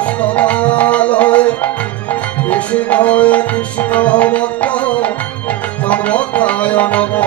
বৈষ্ণবালয় কৃষ্ণ কৃষ্ণ ভক্ত ভগবতায় নমো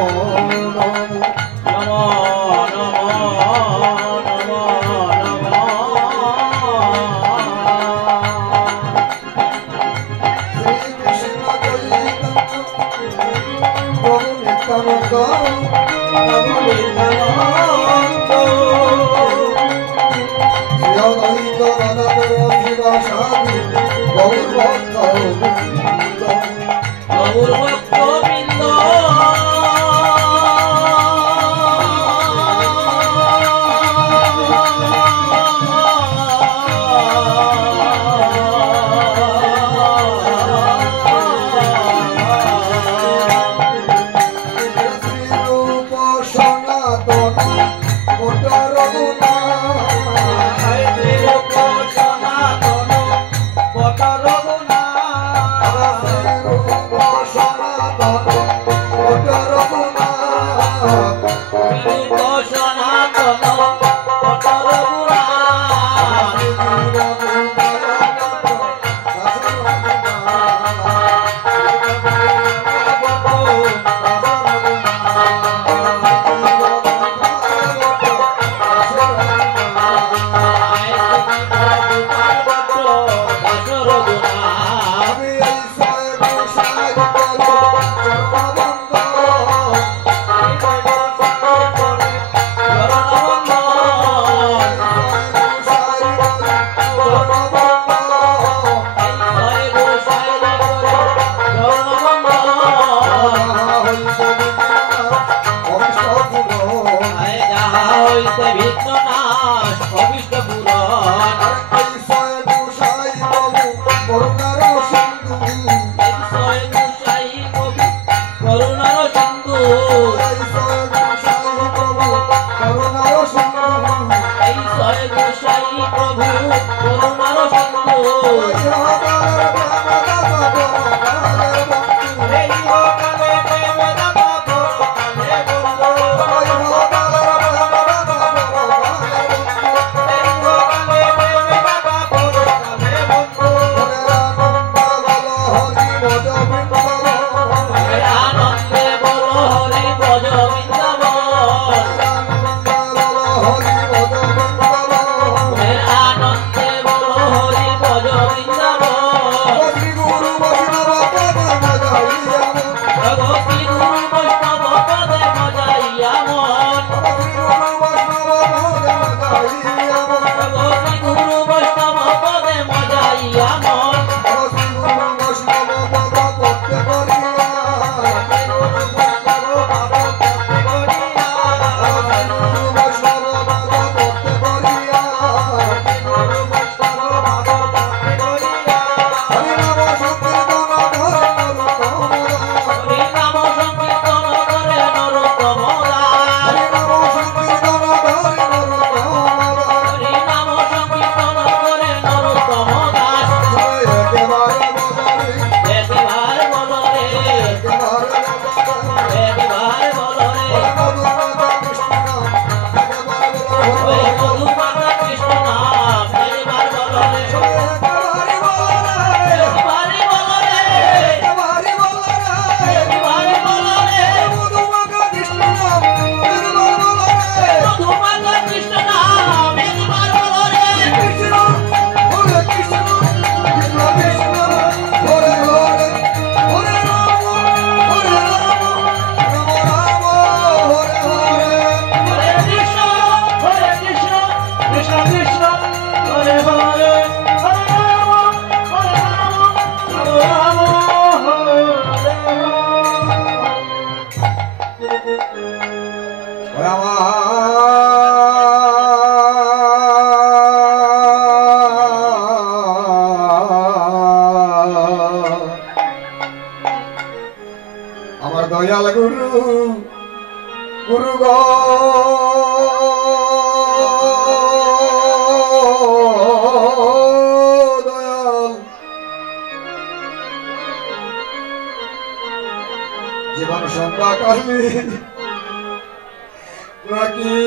দয়াল গুরু গুরু গো দয়াল জীবন সংজ্ঞা কালি রাখি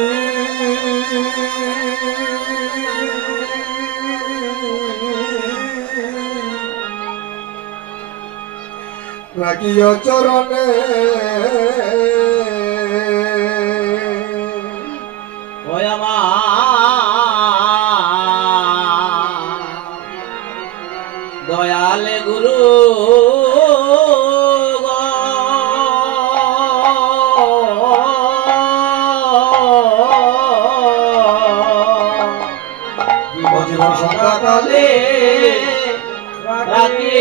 রাখিও চরণে ওই আমার দয়ালে গুরু জীবন সন্ধ্যাকালে রাখি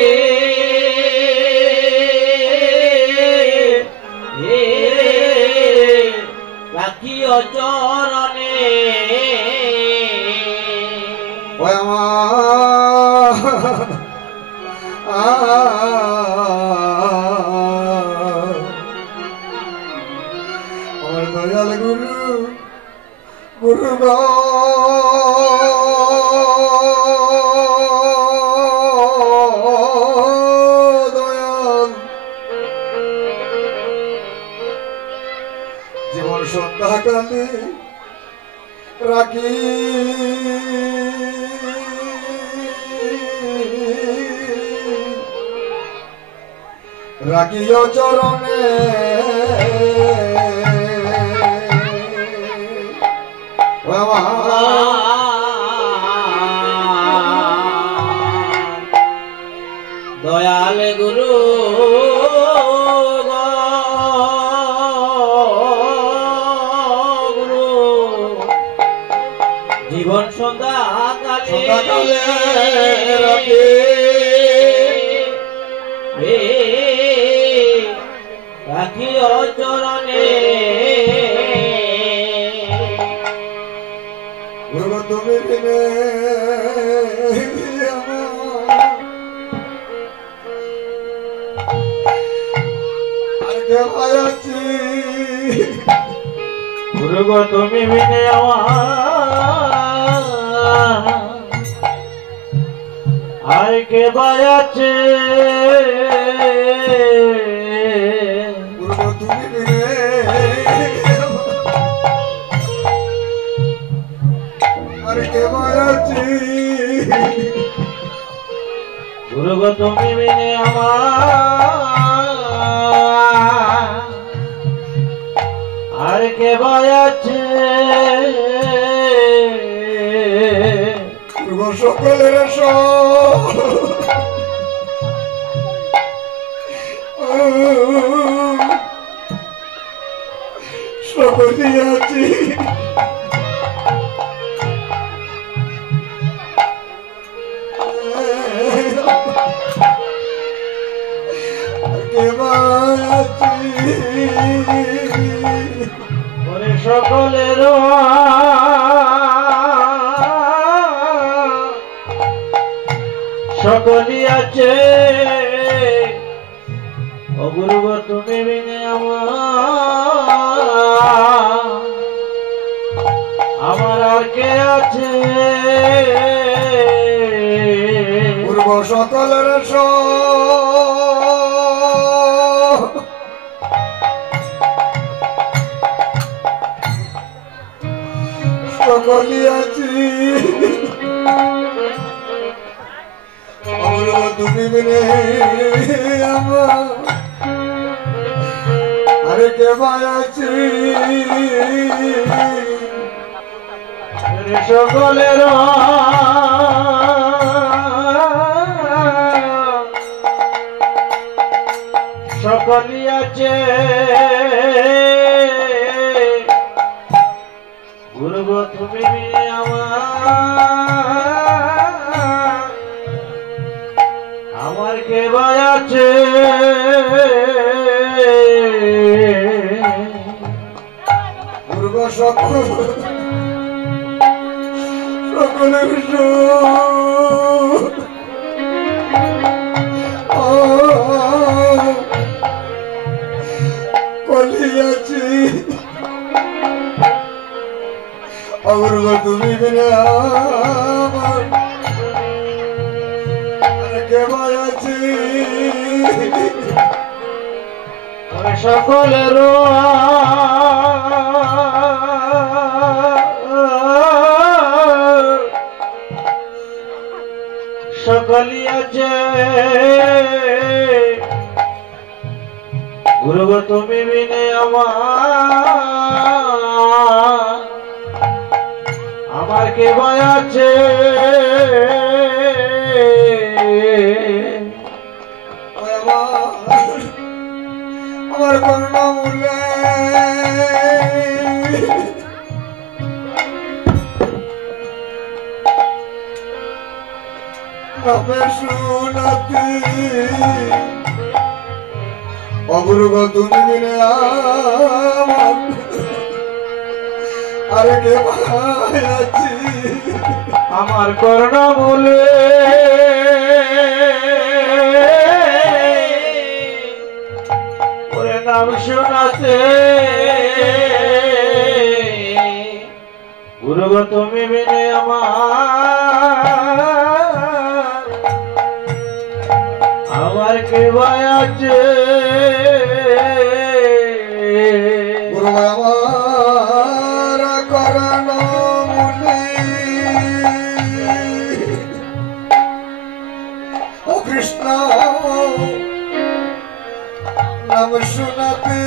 রাখিও চরণে ওই আমার আমার দয়াল গুরু গুরু গো দয়াল জীবন সন্ধ্যাকালে রাখি রাখিও চরণে দয়াল গুরু গুরু জীবন সন্ধ্যা কালে রাখি রাখিও চরণে গুরু তুমি বিনে আছি গুরু গো তুমি বিনে আর কে বায়াছে গুরু তুমি বিনে আর কে আছি গুরু গো তুমি বিনে আর কে বায়াছে গুরু সকলের সকলে আছি সকলের সকলই আছে ও গুরু গো তুমি বিনে আমার আর কে আছে পূর্ব সকলের সকলি আছি তুমি বিনে আমার আরে কে আছি সকলের সকলি আছে গুরু গো তুমি আমার কে আছে গুরু গো সকলের কলি আছি গুরু গো তুমি বিনে আমার কে আছি সকলের সকলি আছে গুরু গো তুমি বিনে আমার কে ভয় আছে আমার কর্ণমূলে নামে শুনাতি অগুরু গো তুমি বিনে আমার আর কে ভয় আছি আমার কর্ণমূলে ওরে নাম শোনাতে গুরু গো তুমি বিনে আমার কে ভয় আছে গুরু আমার কর্ণমূলে ও কৃষ্ণ নাম শোনাতে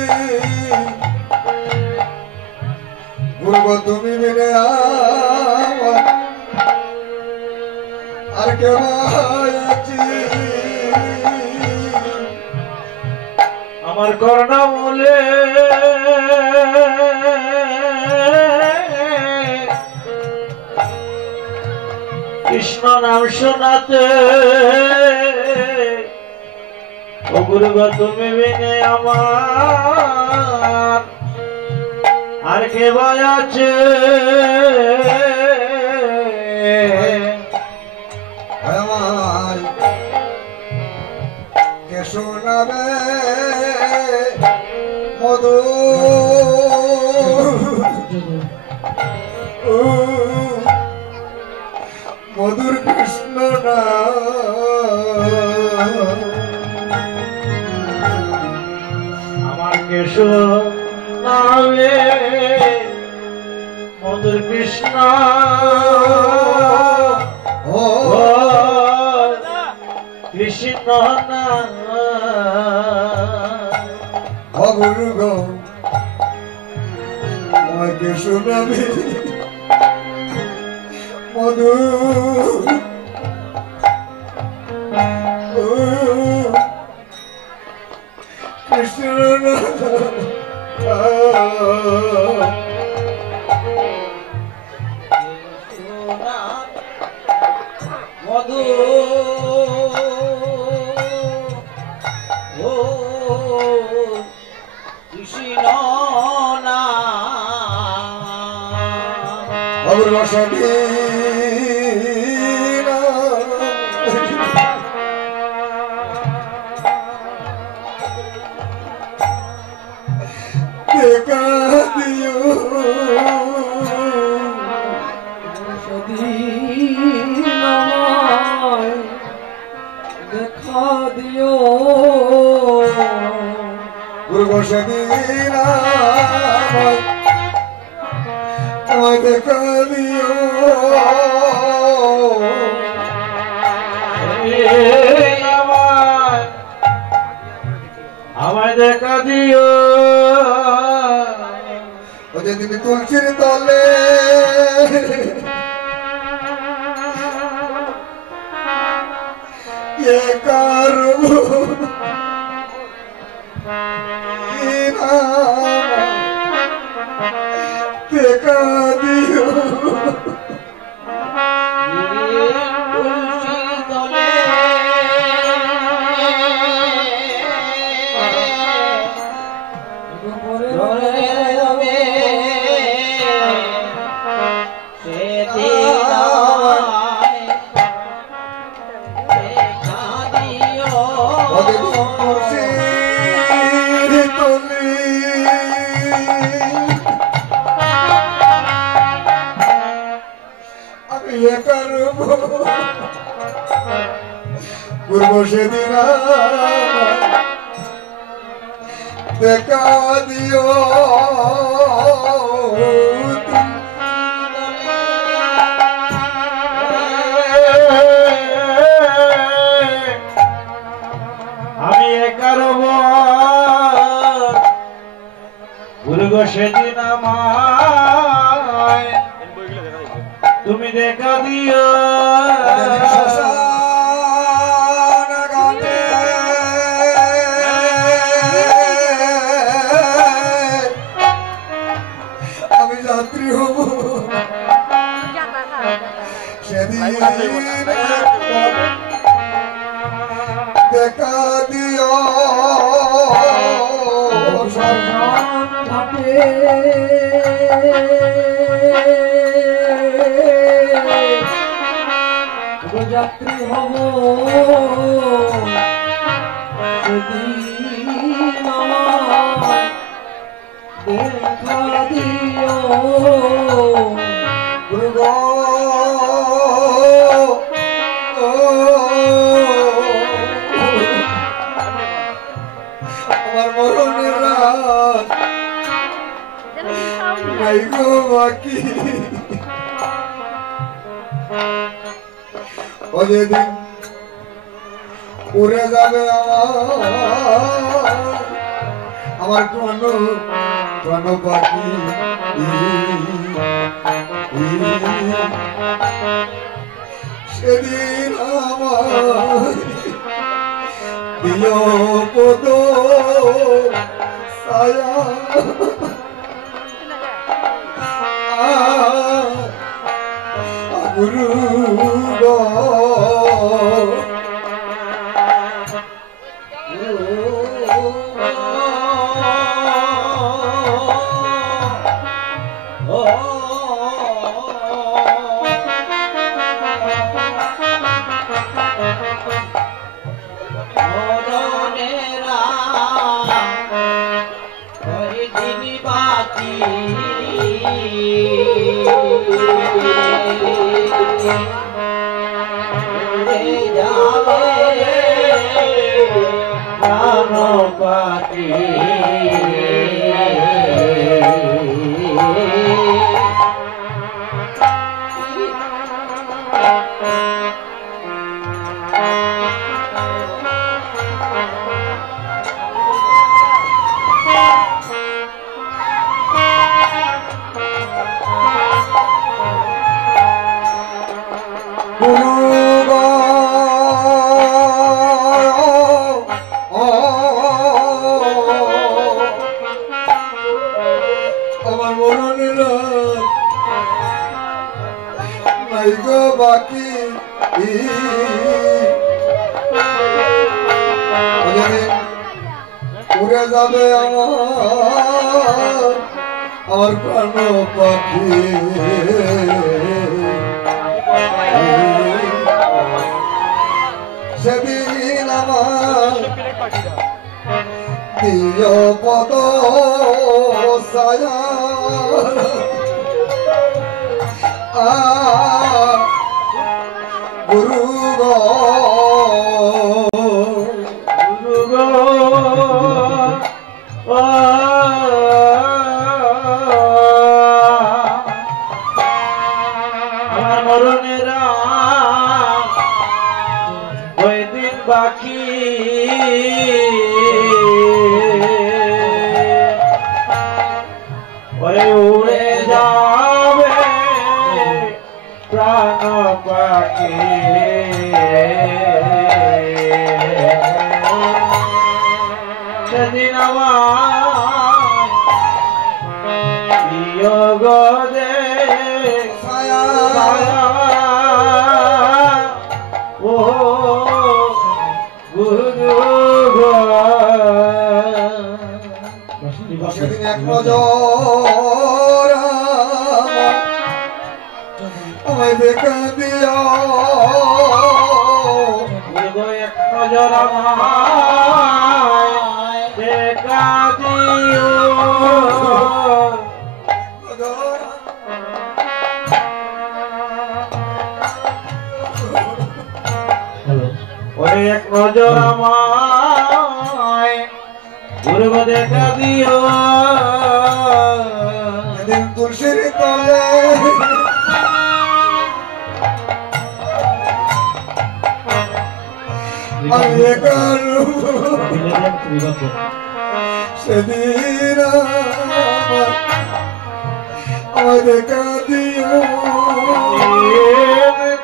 গুরু গো তুমি বিনে আমার আর কে ভয় আছি আমার কর্ণমূলে কৃষ্ণ নাম শোনাতে ও গুরু গো তুমি বিনে আমার আর কে ভয় আছে আমার কে শোনাবে মধু মধুর কৃষ্ণ না আমার কে শোনাবে মধুর কৃষ্ণ ও কৃষ্ণ না গুরু গো আমাকে শোনাবে মধু কৃষ্ণ মধু ও কৃষ্ণ না অগ্রসরী দেখা দিও দেখা দিও গুরু গোসাদীন আমায় দেখা দিও আমায় দেখা দিও ও যেদিন তুলসীর তলে করবো দেখা দিও তুলসী তলে পূর্ব সেদিন দেখা দিও আমি একার সেদিন আমায় তুমি দেখা দিও আমি যাত্রী হব সেদিন দেখা দিও যাত্রী হব সেদিন আমায় দেখা দিও দুর্গা আমার মরণের রাত নাই গো বাকি ও যেদিন উড়ে যাবে আমার প্রাণ পাখি সেদিন আমার দিও পদ ছায়া গুরু আমার মরণের নাই গো বাকি উড়ে যাবে আমার প্রাণ পাখি সেদিন আমার দিও পদ ছায়া গুরু আমার মরণের ওই দিন বাকি ওরে উড়ে যাবে প্রাণ পাখি সেদিন আমার বিয়োগ দে ছায়া ও গুরু সেদিন এক নজর আমায় দেখা দিও এক নজর আমায় দেখা দিও ওরে এক নজর আমায় পূর্ব দেখা দিও দিন তুলসীর তলে আমি সেদিন আমায় দেখা দিও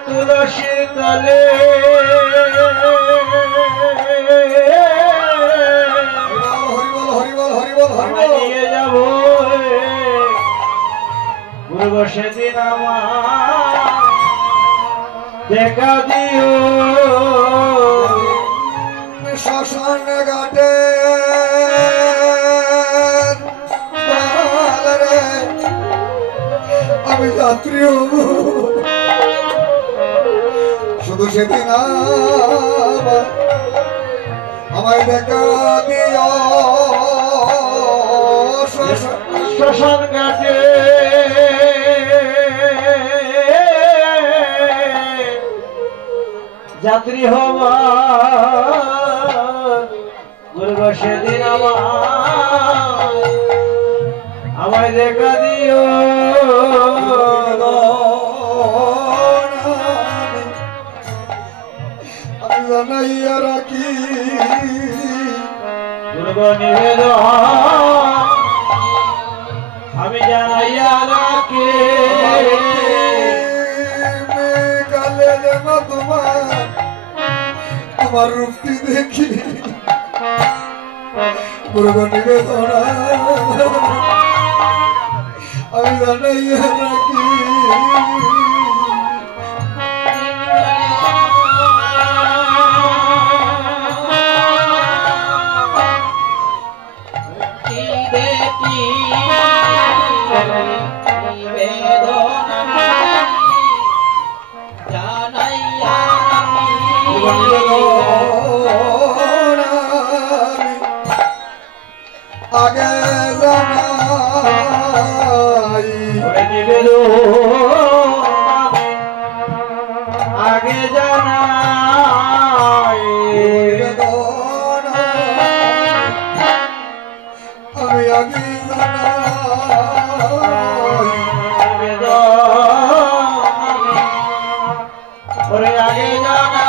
তুলসী তলে হরিবল হরিবল হরিবল আমি হরিবল নিয়ে যাব গুরু সেদিন আমার দেখা দিও শ্মশান ঘাটে আমি যাত্রী হব শুধু সেদিন আমায় দেখা দিও শ্মশান ঘাটে যাত্রী হওয়া গুরু সেদিন আমায় দেখা দিও আমি জানাইয়া রাখি গুরু নিবেদন আমি জানাইয়া রাখি কালে যেন তোমার আমার রূপটি দেখি গুরু নিবেদন আমি জানাইয়া রাখি আগে জানাই আগে জানাই আমি আগে জানাই ওরে আগে জানা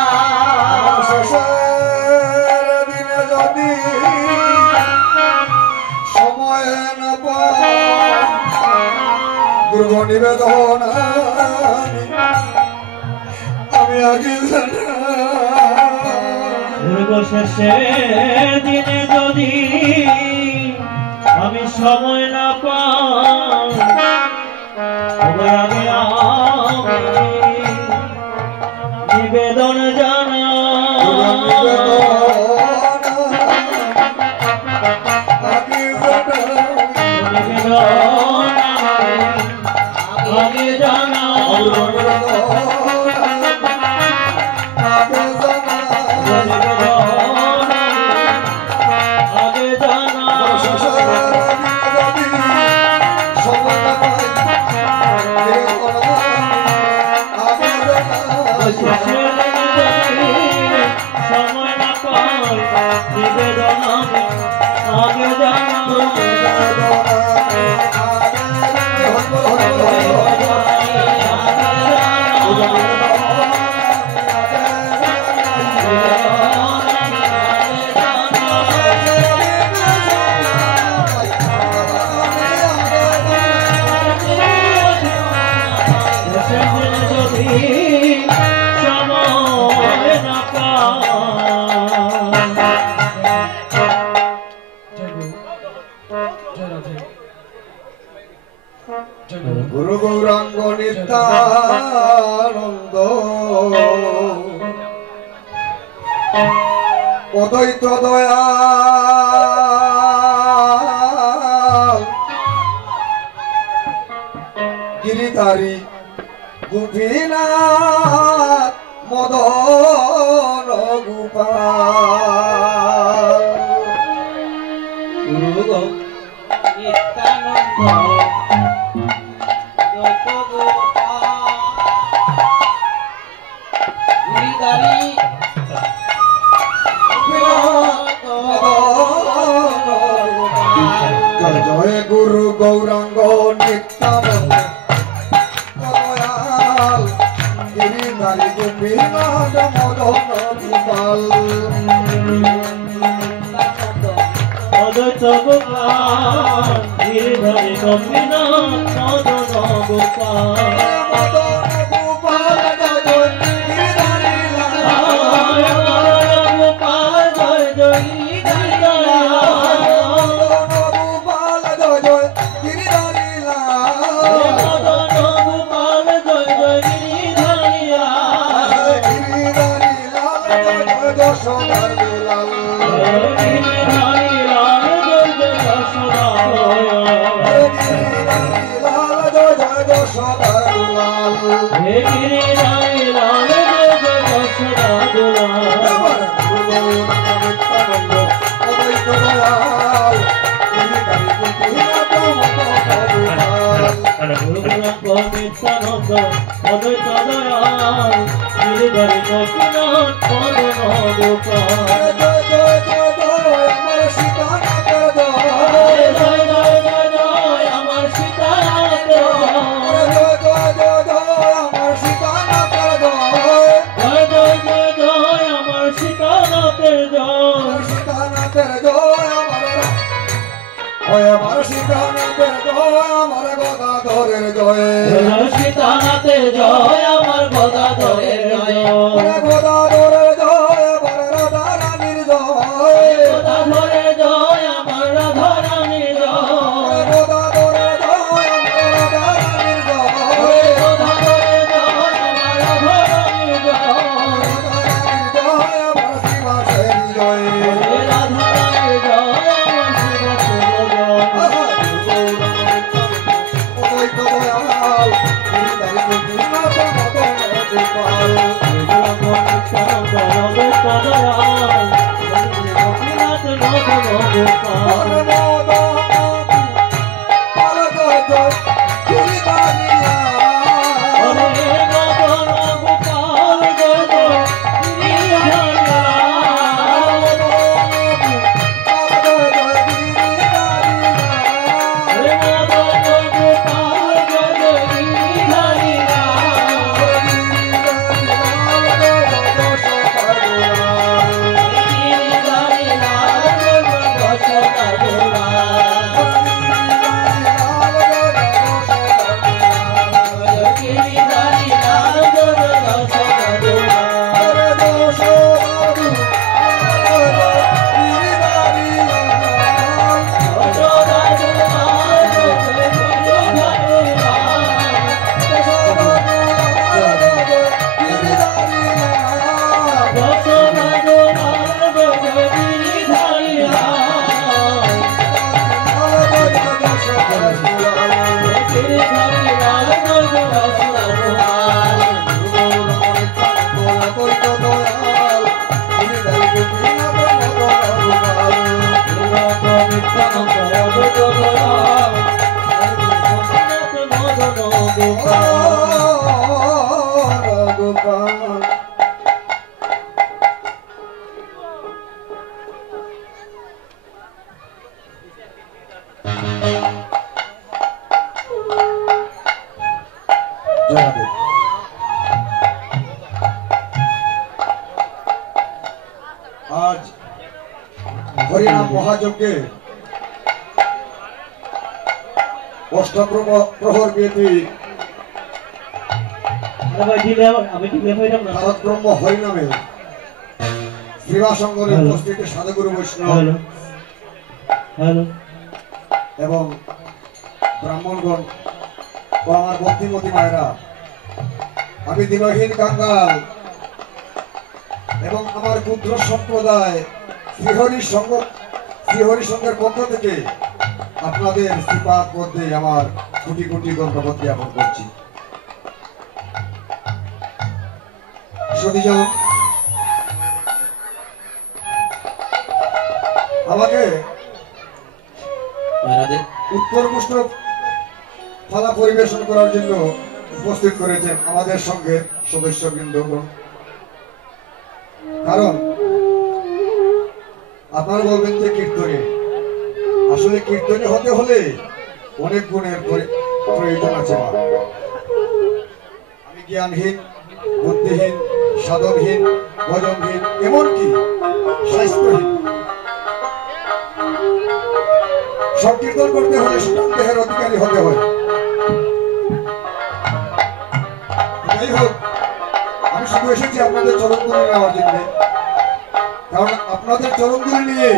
শেষের দিনে যদি সময় না পাই দুর্গ নিবেদন আমি আগে জানাই শেষের দিনে যদি আমি সময় না পাই তবে আমি নিবেদন সময় না পাই নিবেদন আগে জানা গুরু গৌরাঙ্গ নিত্যানন্দ অদ্বৈত দয়াল গিরিধারী গোপীনাথ মদন গোপাল গুরু নিত্যানন্দ জয় গুরু গৌরাঙ্গ নিত্যানন্দ দয়াল গিরিধারী গোপীনাথ মদন গোপাল অদ্বৈত গোপাল গিরিধারী গোপীনাথ মদন গোপাল মদন গোপাল জয় জয় গিরিধারী লাল মদন গোপাল জয় জয় গিরিধারী লাল মদন গোপাল জয় জয় গিরিধারী লাল মদন গোপাল জয় জয় গিরিধারী লাল গিরিধারী লাল জয় জয় যশোদার দুলাল গিরিধারী লাল জয় জয় যশোদার গিরিধারী লাল জয় জয় যশোদার দুলাল হে গিরিধারী লাল জয় জয় যশোদার দুলাল আমার গুরু নিত্যানন্দ অদ্বৈত দয়াল গিরিধারী গোপীনাথ মদন গোপাল নিত্যানন্দ অদ্বৈত দয়াল গিরিধারী গোপীনাথ মদন গোপাল জয় জয় জয় জয় আমার সীতানাথের জয় জয় জয় জয় জয় আমার সীতানাথের জয় জয় জয় জয় জয় আমার সীতানাথের জয় জয় জয় জয় জয় আমার সীতানাথের জয় সীতানাথের জয় আমার সীতানাথের জয় আমার গদাধরের জয় সীতানাথের জয় আমার গদাধরের জয় গদাধরের জয় আমার রাধা রানীর জয় গদাধরের জয় আমার রাধা রানীর জয় গদাধরের জয় আমার রাধা রানীর জয় গদাধরের জয় আমার রাধা রানীর জয় জয় আমার শ্রীবাসের জয় রাধা রানীর জয় আমার শিবসের জয় অদ্বৈত দয়াল গিরিধারী গোপীনাথ মদন গোপাল আজ হরিনাম মহাযজ্ঞে অষ্টপ্রহর ব্যাপী ভারত ব্রহ্ম হরিনামে শ্রীবাসঙ্গরে উপস্থিত সাধুগুরু বৈষ্ণব এবং ব্রাহ্মণগণ ও আমার ভক্তিমতী মায়েরা, আমি দিনহীন কাঙ্গাল এবং আমার ক্ষুদ্র সম্প্রদায় শ্রীহরি সংঘের পক্ষ থেকে আপনাদের শ্রীপাদ মধ্যে আমার কোটি কোটি ধন্যবাদ জ্ঞাপন করছি। সতীজন, আমাকে উত্তর পুষ্প ফালা পরিবেশন করার জন্য উপস্থিত করেছেন আমাদের সঙ্গের সদস্যবৃন্দগণ। কারণ আপনারা বলবেন যে কীর্তনে, আসলে কীর্তনে হতে হলে অনেক গুণের প্রয়োজন আছে। আমি জ্ঞানহীন, বুদ্ধিহীন, সাধনহীন, ভজনহীন, এমনকি স্বাস্থ্যহীন। সংকীর্তন করতে হলে সুতরাং দেহের অধিকার অধিকারী হতে হয়। যাই হোক, আমি শুধু এসেছি আপনাদের চরণগুলি নেওয়ার জন্য, কারণ আপনাদের চরণগুলি নিয়ে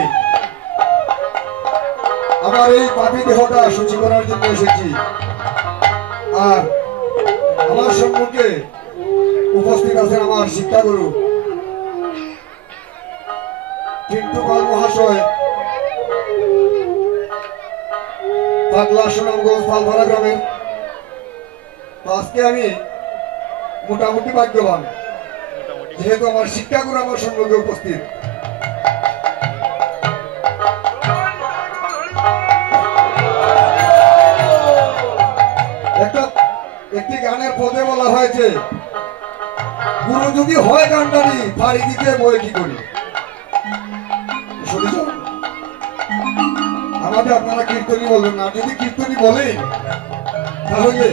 আমার এই পাপী দেহটা শুচি করার জন্য এসেছি। আর আমার সম্মুখে উপস্থিত আছেন আমার শিক্ষাগুরু চিন্টু পাল মহাশয়, পাগলা সুনামগঞ্জ পালপাড়া গ্রামের। তো আজকে আমি মোটামুটি ভাগ্যবান, যেহেতু আমার শিক্ষাগুরু আমার সম্মুখে উপস্থিত। একটি গানের পদে বলা হয়েছে, গুরু যদি হয় গান্ডারি, ফাড়ি দিতে বই কি করি। শুনেছ, আমাদের আপনারা কীর্তনী বলবেন না, যদি কীর্তনী বলেন তাহলে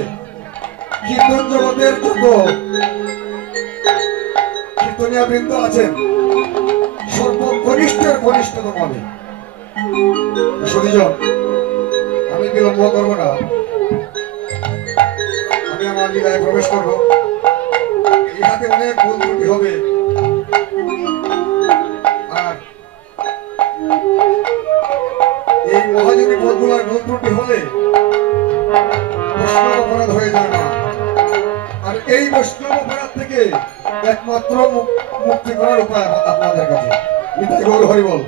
কীর্তন জগতের যত কীর্তনিয়া বৃন্দ আছেন সর্বকনিষ্ঠের কনিষ্ঠতম হবে। শুনেছ, আমি বিলম্ব করবো না, আমি আমার লীলায় প্রবেশ করবো। ইহাতে অনেক ভুল ত্রুটি হবে, আর এই মহাজনী পদগুলার ভুল ত্রুটি হলে বৈষ্ণব অপরাধ হয়ে যায় না। আর এই বৈষ্ণব অপরাধ থেকে একমাত্র মুক্তি করার উপায় আপনাদের কাছে। নিতাই গৌর হরি বল।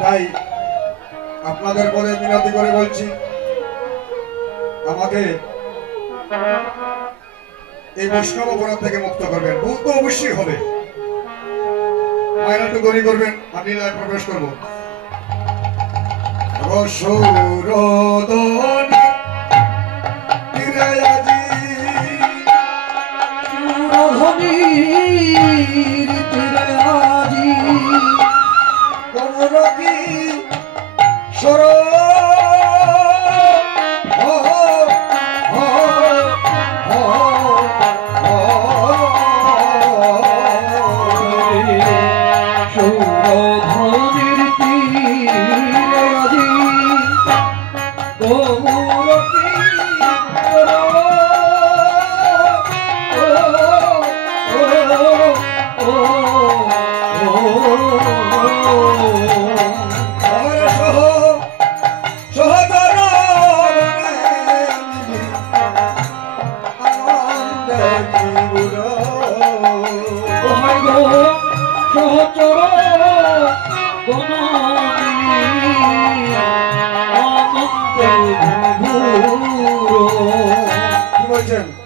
তাই আপনাদের পরে মিনতি করে বলছি, আমাকে এই বৈষ্ণব অপরাধ থেকে মুক্ত করবেন। ভুল তো অবশ্যই হবে, মায়েরা একটু দড়ি করবেন, আমি লীলায় প্রবেশ করবো। রসৌরদনি তীরে আজি সুরধনির তীরে আজি কোমরকি সর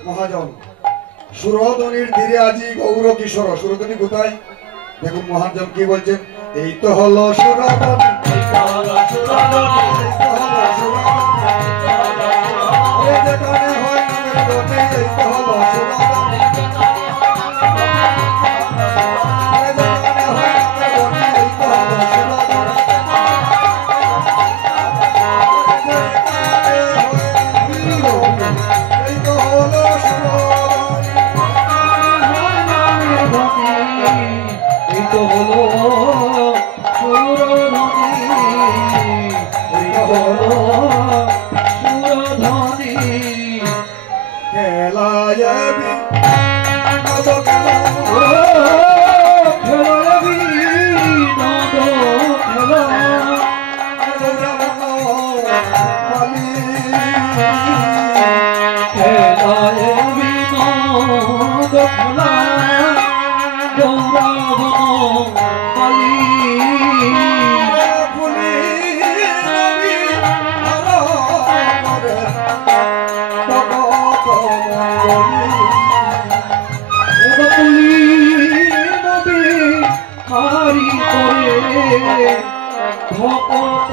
মহাজন সুরধনির ধীরে আজি গৌর কিশোর। সুরধনি কোথায় দেখুন, মহাজন কি বলছেন, এই তো হলো সুরধনি, এই তো হলো সুরধনি, এই যেখানে হয় নামের গতি, এই তো হলো সুরধনি, এই যেখানে হয় নামের গতি, এই তো হলো সুরধনি, এই তো হলো সুরধনি, এই তো হলো সুরধনি, এই তো হলো সুরধনি। খেলায় বিনোদ খেলা, খেলায় বিনোদ খেলা, খেলায় বিনোদ খেলা, গৌরবন কালী। হারি করে ভকত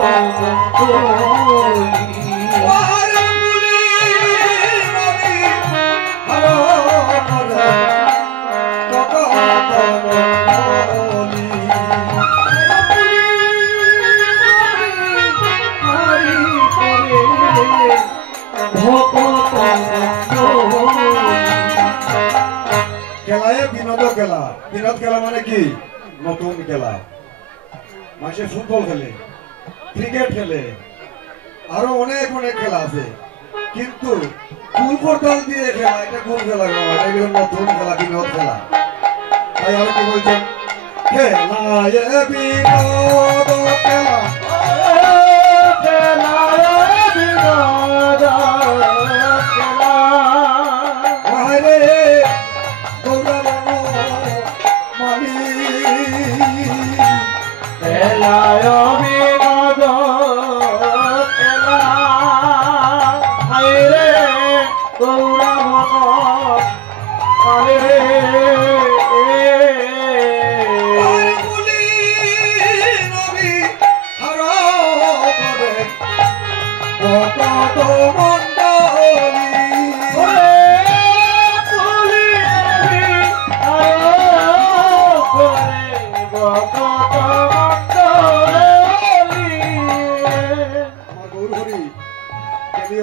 খেলায় বিনোদ খেলা। বিনোদ খেলা মানে কি? নতুন খেলা। মানুষের ফুটবল খেলে, ক্রিকেট খেলে, আরো অনেক অনেক খেলা আছে, কিন্তু ফুল কোটাল দিয়ে খেলা এটা কোন খেলা গো? এটা কি নতুন খেলা, বিনোদ খেলা? তাই আর কি বলছেন, খেলা এ বিনোদ খেলা, খেলা বিনোদ খেলা, আরে গৌরবন মালি, খেলা বিনোদ খেলা, হায়রে গৌরবন মালি।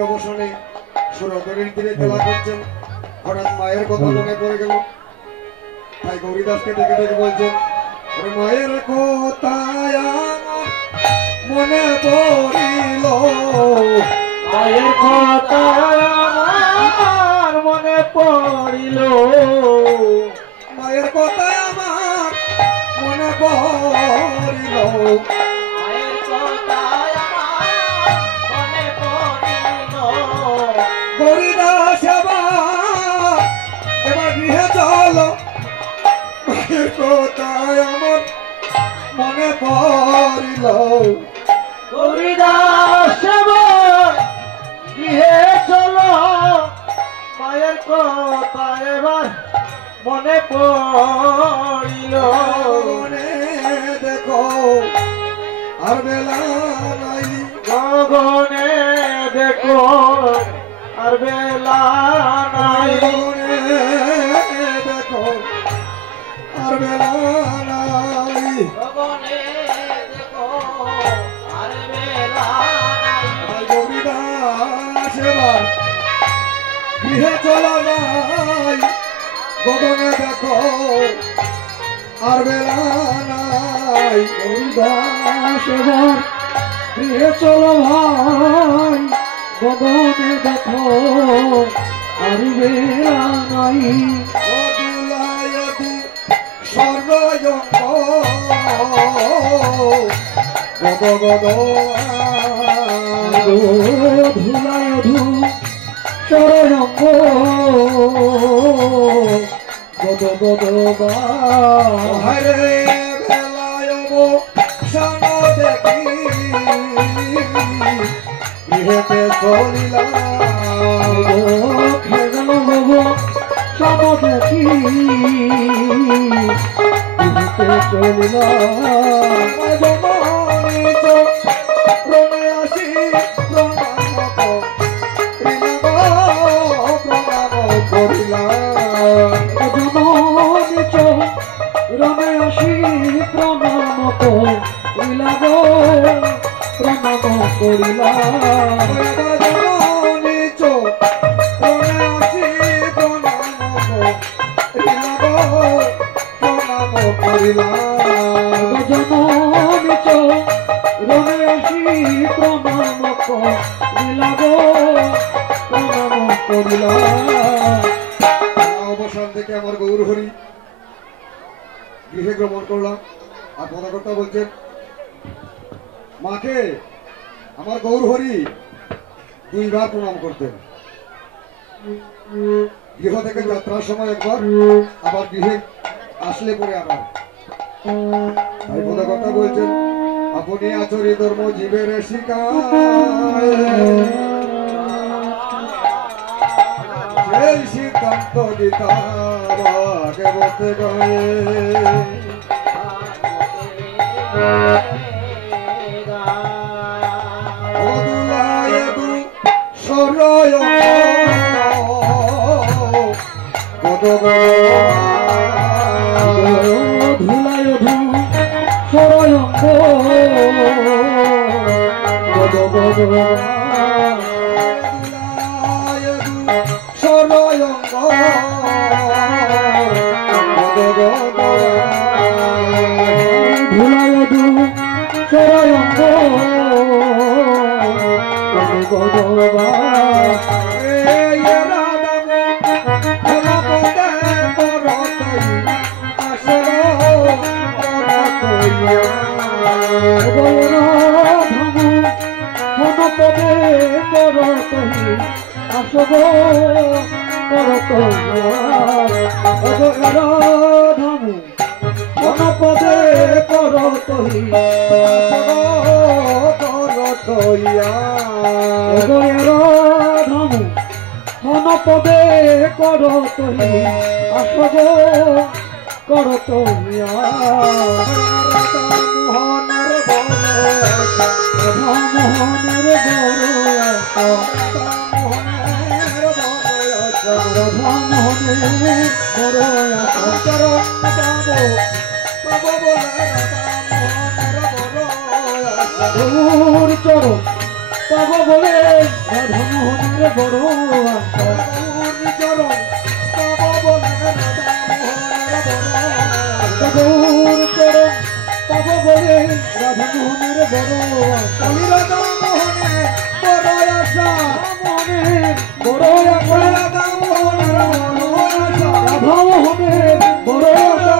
অবসরে সুরধনীর তীরে খেলা করছেন, হঠাৎ মায়ের কথা মনে পড়ে গেল, তাই গৌরীদাসকে ডেকে ডেকে বলছেন, মায়ের কথায় মনে পড়িল, মায়ের কথা আমার মনে পড়িল, মায়ের কথায় আমার মনে পড়িল, মায়ের কথা আমার মনে পড়িল। গৌরীদাস এবার গৃহে চলো, মায়ের কথায় আমার মনে পড়িল, গৌরীদাস গৃহে চলো, মায়ের কথা এবার মনে পড়িল। গগনে দেখো আর বেলা নাই, গগনে দেখো আর বেলা নাই, গগনে দেখো আর বেলা নাই, গগনে দেখো আর বেলা নাই। গৌরীদাস এবার গৃহে চলো নাই, গগনে দেখো আর বেলা নাই, গৌরীদাস এবার গৃহে চলো ভাই, গগনে দেখো আর বেলা নাই, অদুলায়দু স্বর্ণয়ঙ্গ গদ গদ ধুলায় ধু চরণঙ্গ গদ গদ হরে বেলায়ব শান দেখি গৃহেতে চলিলা, খেগল হব সম দেখি চলিলা, জমনিত ক্রমে আসি প্রণাম করিলা, জননিচ রমে আসি প্রণাম করিলা গো, প্রণাম করিলা, জননিত ক্রমে আসি প্রণাম করিলা, জননিচ রমে আসি প্রণাম করিলা গো, প্রণাম করিলা। অবসান থেকে আমার গৌরহরি গৃহে গমন করলাম, আর পদাকর্তা বলছেন, মাকে আমার গৌরহরি 2 বার প্রণাম করতেন, গৃহ থেকে যাত্রার সময় একবার, আবার গৃহে আসলে পরে আবার। তাই পদাকর্তা বলছেন, আপনি আচরি ধর্ম জীবের শিকায়, সেই সিদ্ধান্ত দিতা ভাগবতে গায়ে, অদুলায়দু স্বর্ণয়ঙ্গ গদ ধুলায় ধু সরয়ঙ্গ গদ গদ স্বর্ণয়ঙ্গ গদ গদ ভগবান পদে করতহি আসব করতহি পদে করতহি ধমু পদে করতহি আসব করতহিয়া মোহনের মোহনের চরণ পাব বলে রাধামোহনের বড় আশা চরণ পাব বলে চরণ পাব বলে রাধামোহনের বড় আশা রাধামোহনের বড় আশা মোহনের বড় আশা রাধামোহনের বড় আশা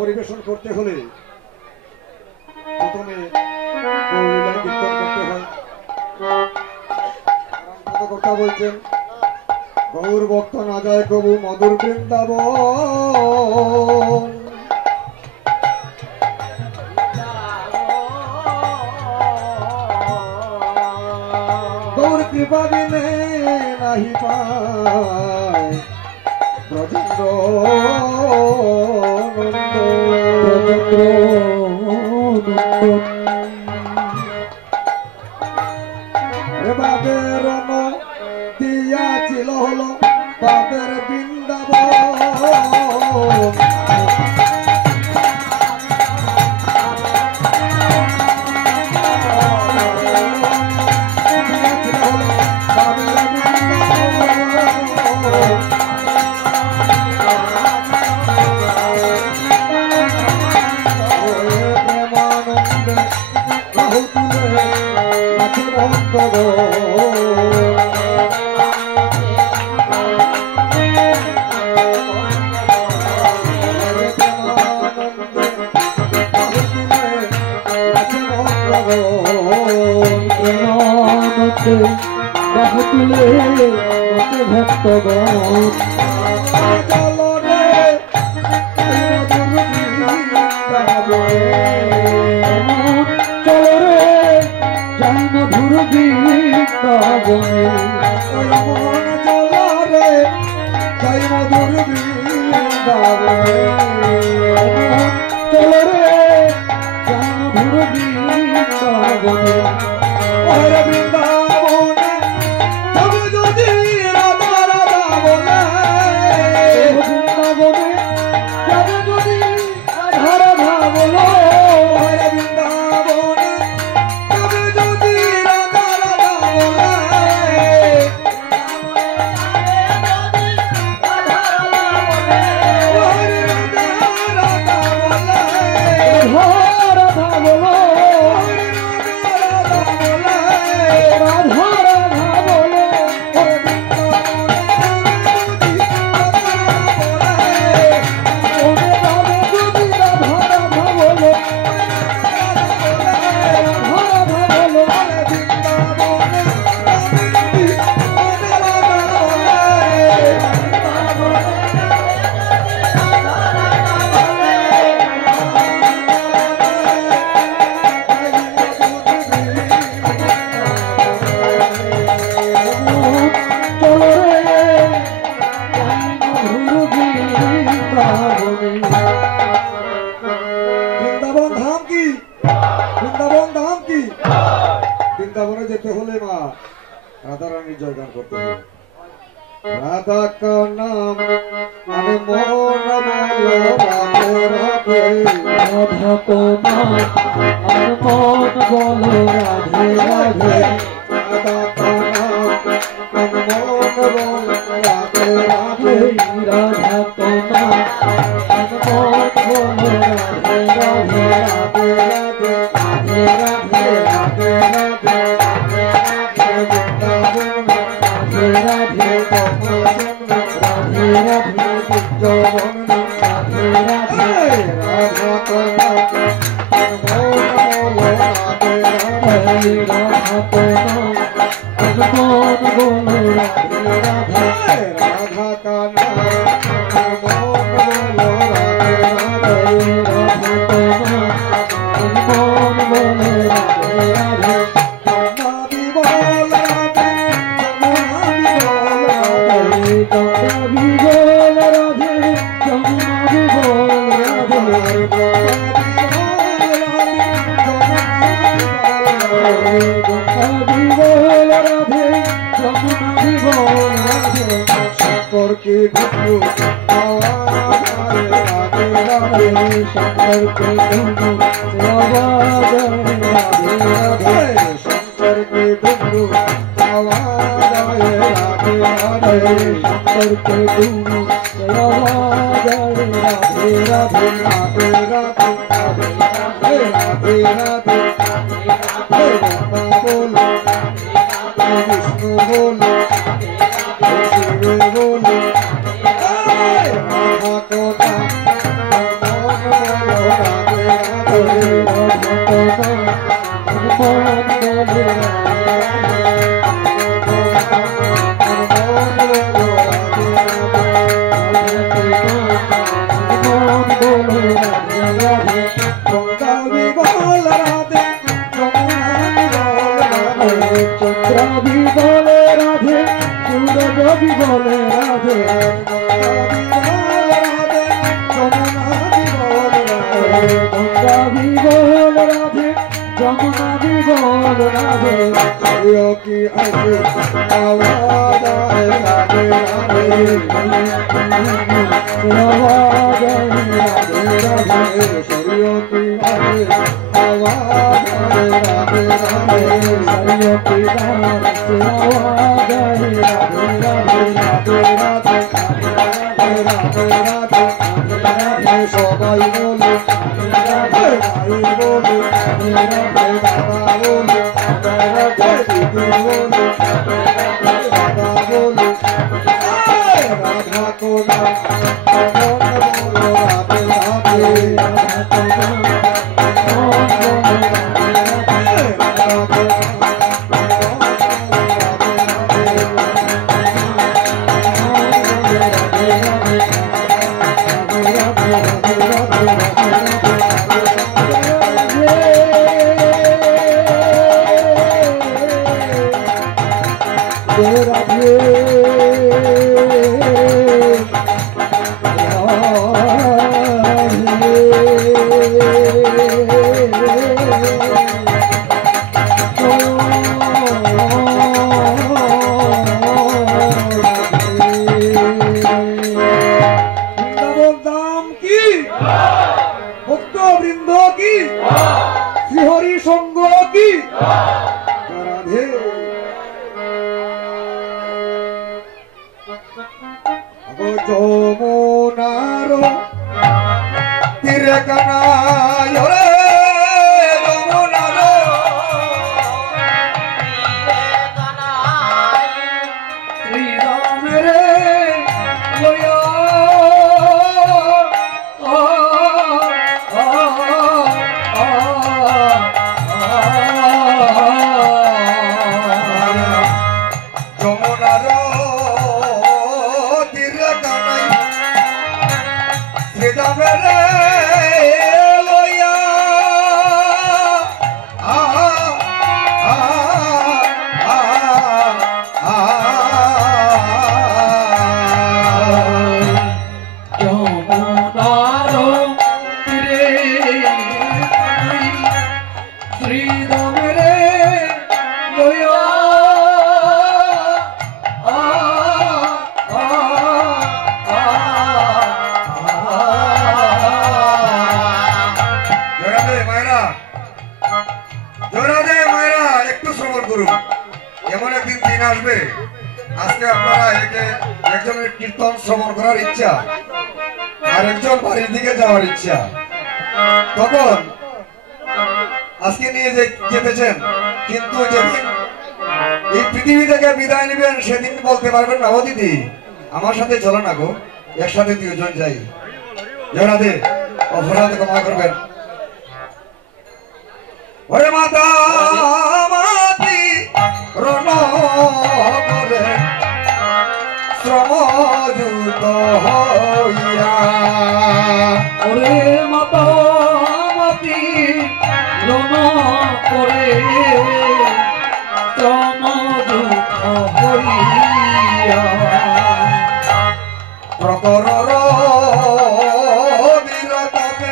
পরিবেশন করতে হলে প্রথমে গৌরলীলা কীর্তন করতে হয়। কথা বলছেন গৌর ভক্ত না যায় কবু মধুর বৃন্দাবন গৌর কৃপা বিনে নাহি পায় ব্রজেন্দ্র বাদের দিয়াছিল হলো বাদের বৃন্দাবন তুলে ভক্তগণ চলো রে যাই মধুর বৃন্দাবনে চলো রে যাই মধুর বৃন্দাবনে চলো রে যাই মধুর বৃন্দাবনে বৃন্দাবনে যেতে হলে মা রাধারানীর জয়গান করতে হবে। রাধা কা নাম আমি মন বলো রাধে রাধে রাধা তো নাম আর মন বলো রাধে রাধে রাধা কা নাম আমি মন বলো রাধে রাধে রাধা তো নাম আর মন বলো রাধে রাধে রাধে রাধে রাধে রাধে রাধে রাধে রাধে রাধে রাধে জবন রাধে রাধে রাধা কা নাম আমি মন বলো রাধে রাধে রাধা তো নাম আর মন বলো রাধে রাধে राधा का नाम मोन बोलो राधे राधे राधा तो नाम और मौन बोलो राधे राधे जमुना भी बोल राधे गंगा भी बोल राधे जमुना भी बोल राधे गंगा भी बोल राधे जमुना भी बोल राधे शंकर की घुटू आवाज राधे राधे शंकर के धुनु से आवाज राधे राधे शंकर की घुटू आवाज राधे राधे शंकर के धुनु से आवाज राधे राधे राधे राधे राधे राधे राधे हे ब्रह्मा बोलो हे विष्णु बोलो हे शिव बोलो राधा को नाम मोन बोलो राधे राधे राधा तो नाम और मौन बोलो गंगा भी बोल राधे चंद्रा भी बोले राधे सूरज भी बोले राधे गंगा भी बोल राधे जमुना भी बोल राधे सूर्य की आवाज आए राधे राधे आवाज राधे राधे सूर्य की आवाज आए राधे राधे सरियों की बात से आवाज राधे राधे राधे राधे राधे राधे राधे सबाई बोले राधे भाई बोले राधे बाबा बोले राधे दीदी बोले दादा बोले राधा को नाम बोलो राधे राधे राधा को नाम राधा को বৃন্দাবন ধাম কি ভক্ত বৃন্দ কি শ্রীহরি সঙ্গ কি রাধে যমুনার তীরে কানায় রে যমুনার শ্রীরাম রে লয়া যমুনার তীরে কানাই শ্রীরাম রে লয়া মঙ্গল করুন। এমন একদিন দিন আসবে, আজকে আপনারা একজনের কীর্তন শ্রবণ করার ইচ্ছা, আর একজন বাড়ির দিকে যাওয়ার ইচ্ছা। তখন আজকে নিয়ে যেতেছেন, কিন্তু যেদিন এই পৃথিবী থেকে বিদায় নেবেন সেদিন বলতে পারবেন না, ও দিদি আমার সাথে চলো না গো, একসাথে দুজন যাই। জনাদে অপরাধ ক্ষমা করবেন। ওরে মাতা মাতি রণ করে শ্রমযুত হইয়া, ওরে মাতা মাতি রণ করে শ্রমযুত হইয়া, প্রকরর বিরতাপে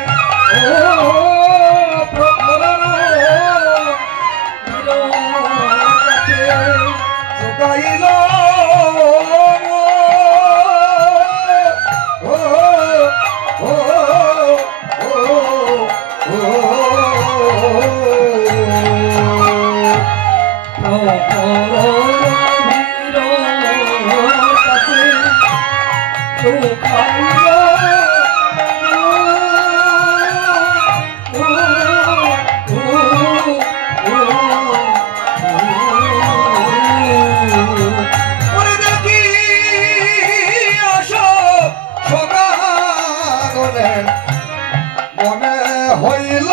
শুকাইল মনে হইল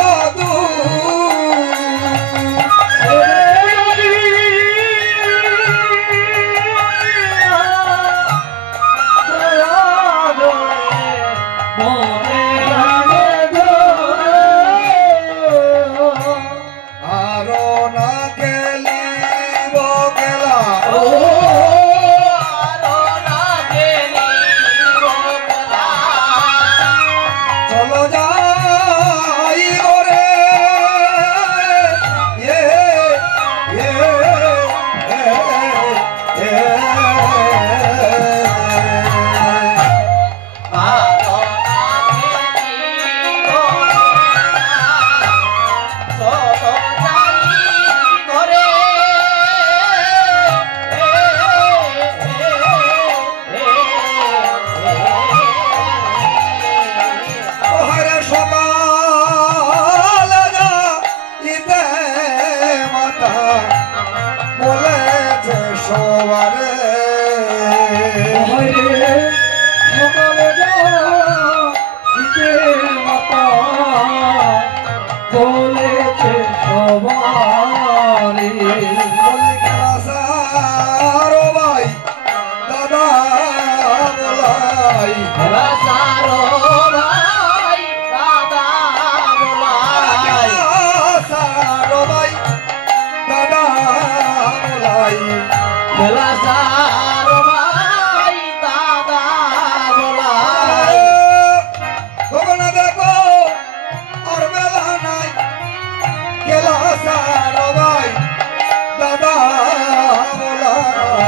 আরো না খেলিব খেলা, চলো যাই ওরে বলেছে সবারে সকালে মাতা বলেছে সবারে, ভাই দাদা বলাই ভাই দাদা বলাই ভগবান দেখো আর মেলা নাই, খেলা সার ভাই দাদা বলাই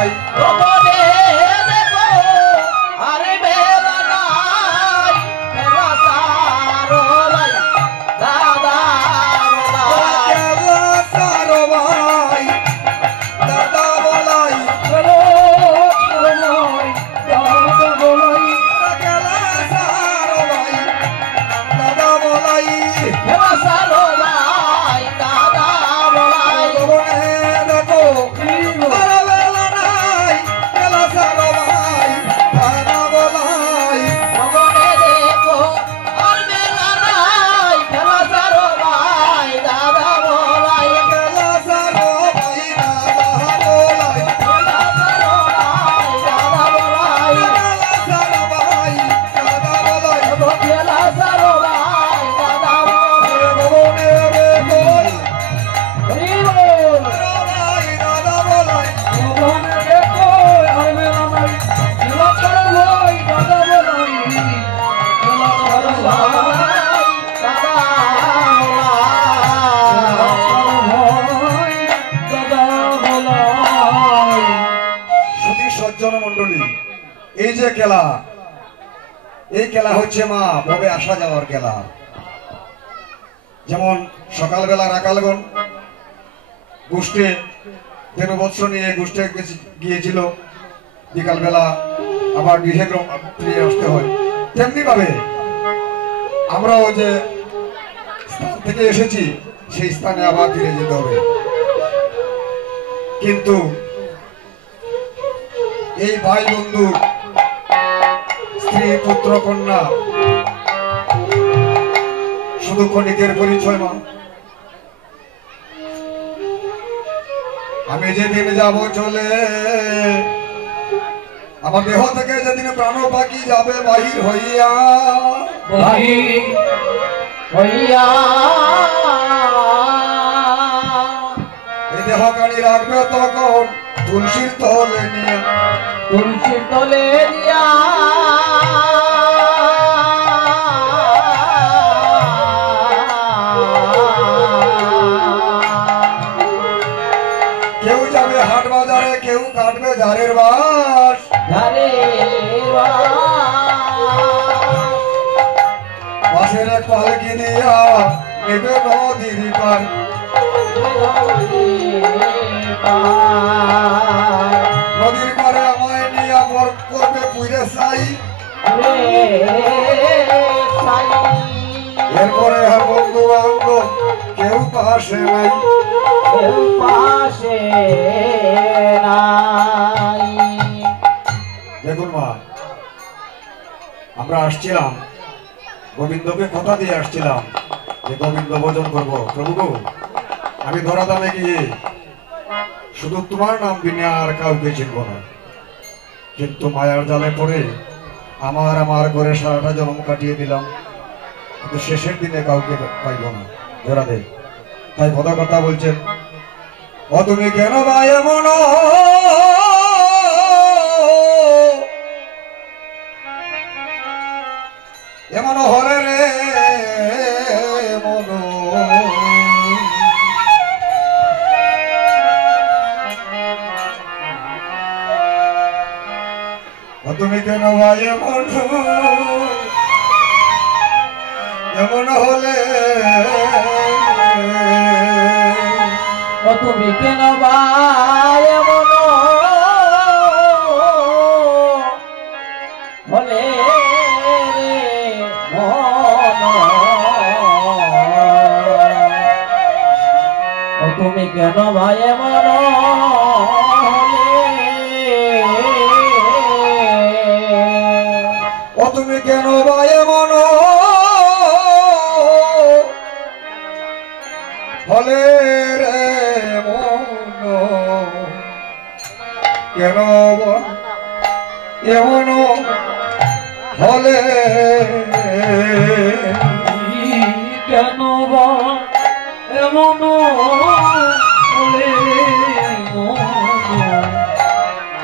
জনমন্ডলী, এই যে খেলা, এই খেলা হচ্ছে মা ভবে আসা যাওয়ার খেলা। যেমন সকালবেলা রাকালগণ গোষ্ঠে দেববৎস নিয়ে গোষ্ঠে গিয়েছিল, বিকালবেলা আবার গৃহে ফিরে আসতে হয়। তেমনি ভাবে আমরাও যে স্থান থেকে এসেছি সেই স্থানে আবার ফিরে যেতে হবে। কিন্তু এই ভাই বন্ধু, স্ত্রী, পুত্র, কন্যা শুধু ক্ষণিকের পরিচয় মা। আমি যেদিন যাব চলে, আমার দেহ থেকে যেদিন প্রাণ পাখি যাবে বাহির হইয়া, এই দেহ কানি রাখবে তখন তুলসীর তলে নিয়া, তুলসীর তলে নিয়া কেউ যাবে হাট বাজারে, কেউ কাটবে ঝাড়ের বাস, বাসের এক পালকি দিয়া নেবে নদীর পার, নদীর পারে আমায় নিয়ে মর করবে পুইরে সাই। এরপরে হ্যাঁ বন্ধু বান্ধব কেউ পাশে নাই, দেখুন মা, আমরা আসছিলাম গোবিন্দকে কথা দিয়ে আসছিলাম যে গোবিন্দ ভজন করবো। প্রভু আমি ধরাধামে গিয়ে শুধু তোমার নাম বিনে আর কাউকে চিনব না, কিন্তু মায়ার জালে পড়ে আমার ঘরে সারাটা জন্ম কাটিয়ে দিলাম, কিন্তু শেষের দিনে কাউকে পাইব না ধরা দে। তাই কথা বলছেন, ও তুমি কেন ভাই এমন এমন হলে রে মন, তুমি কেন ভাই এমন এমন হলে, তুমি কেন ভাই এমন হলে তুমি কেন ভাই এমন ও তুমি কেন ভাই এমন হলে রে মন, কেন এমন হলে, কেন এমন হলে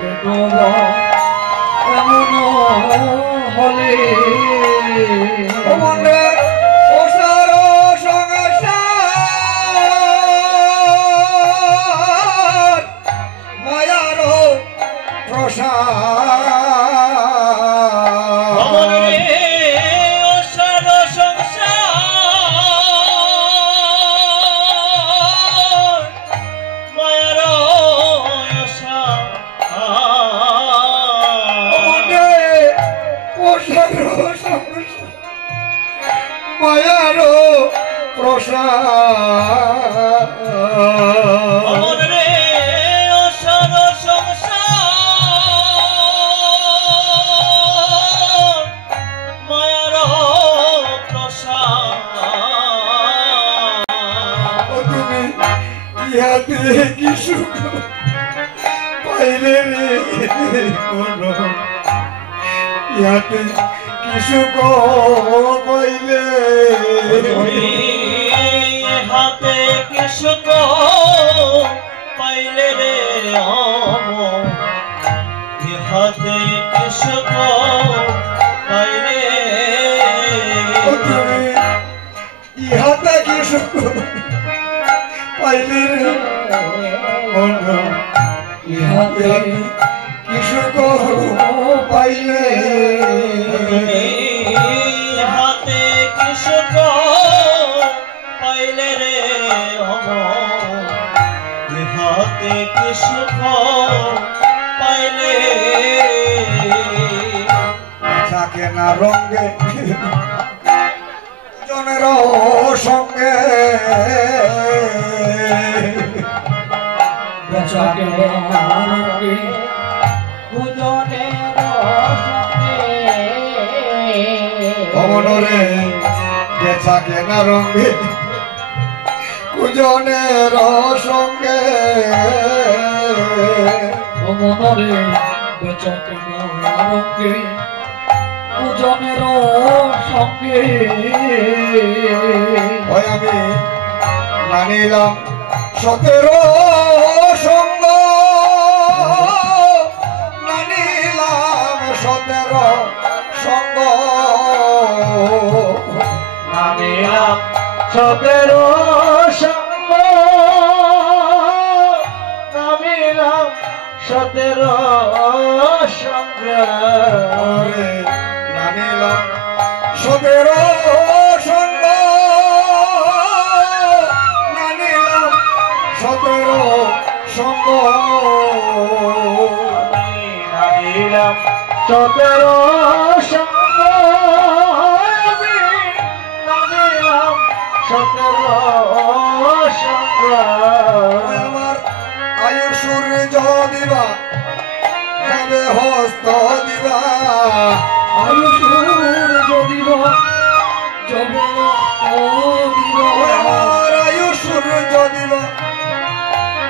কেন এমন হলে মনে ওসার সংসার মায়ার প্রসার, মায়ার প্রসাদ, রে অসার সংসার মায়ার প্রসাদ, তুমি ইহাতে কি সুখ পাইলে রে কোন, ইহাতে কি সুখ পাইলে, হাতে কৃষক পাইলে রে হাতে কৃষক পাইলে, তুমি ইহাতে কি সুখ পাইলে রে ইহাতে কি সুখ পাইলে, হাতে কৃষক পাইলে রে জগতে কি সুখ পাইলে থাকে না রঙ্গে জনের সঙ্গে বেচাকে নারঙ্গে পূজনের সঙ্গে অমনরে বেচাকে না রঙ্গে কুজনের সঙ্গে মনরে বেচাকে নারঙ্গে পূজনের সঙ্গে ওই আমি মানিলাম 17 সঙ্গ মানিলাম 17 সঙ্গ নামিলাম 17 সঙ্গ নামিলাম 17 সঙ্গ ওরে মানিলাম 17 সঙ্গ মানিলাম 17 সঙ্গ নামিলাম 17 সঙ্গ নামিলাম 17 সঙ্গ আমার আয়ু সূর্য দিবা যাবে হস্ত দিবা আয়ু সূর্য দিব যবে দিব আমার আয়ু সূর্য দিবা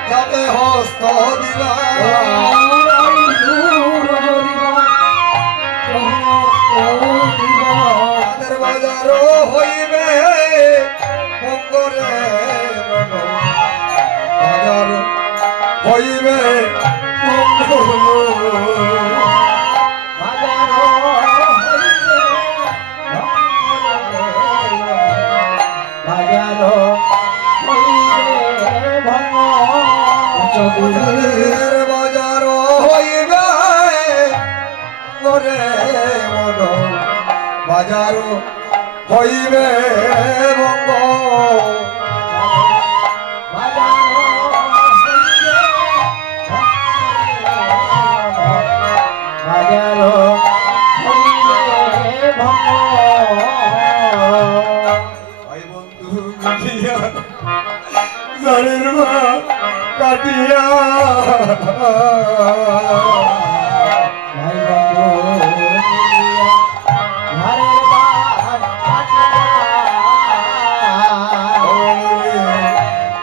যাবে হস্ত দিবা আয়ু সূর্য দিব যবে দিব তাদের বাজার হইবে মঙ্গরে বাজার হইবে মঙ্গলের বাজার হইবে মরে মন বাজার হইবে বঙ্গ ভাই বন্ধু মিলিয়া জানের মা কাটিয়া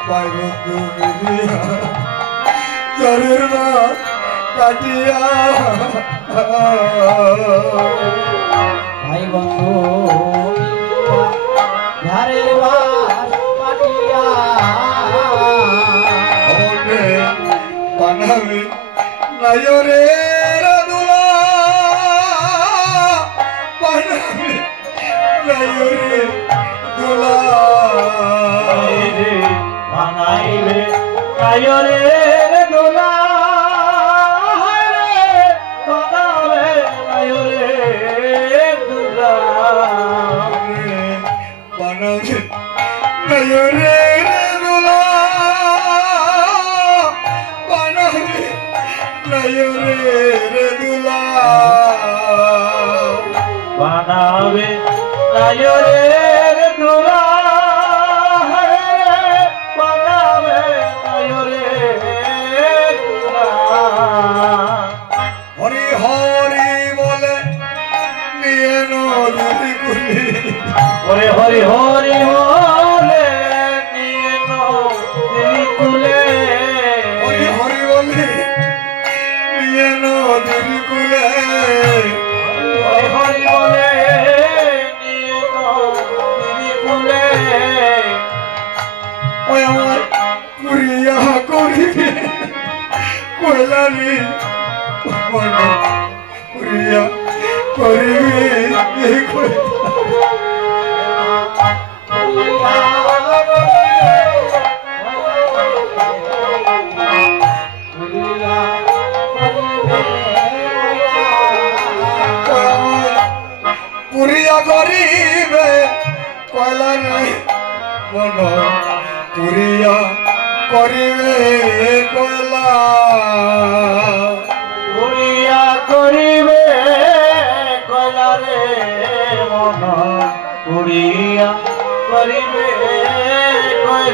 ভাই বন্ধু মিলিয়া জানের মা কাটিয়া ভাই বন্ধু ধারের বাস পাটিয়া ওরে বানাবে নায়রে রাদুলা বানাবে নায়রে দুলা বানাইবে কায়রে দোলা বানাবে কায়রে দোলা বানাবে নায়রে দুলা বানাবে নায়রে দুলা বানাবে কায়রে দোলা বানাবে কায়রে দোলা হরি হরি বলে নিয়ে নদীর গুলি ওরে হরি হরি বলে নিয়ে নদী কুলে হরি হরি বলে নিয়ে নদীর কুলে হরি হরি বলে নিয়ে নদী কুলে ওই আমার কুড়িয়া করিবে কয়লানি কুড়িয়া করিবে এই কয়লা। পুরিয়া করিবে কয়লা নাই মন পুরিয়া করিবে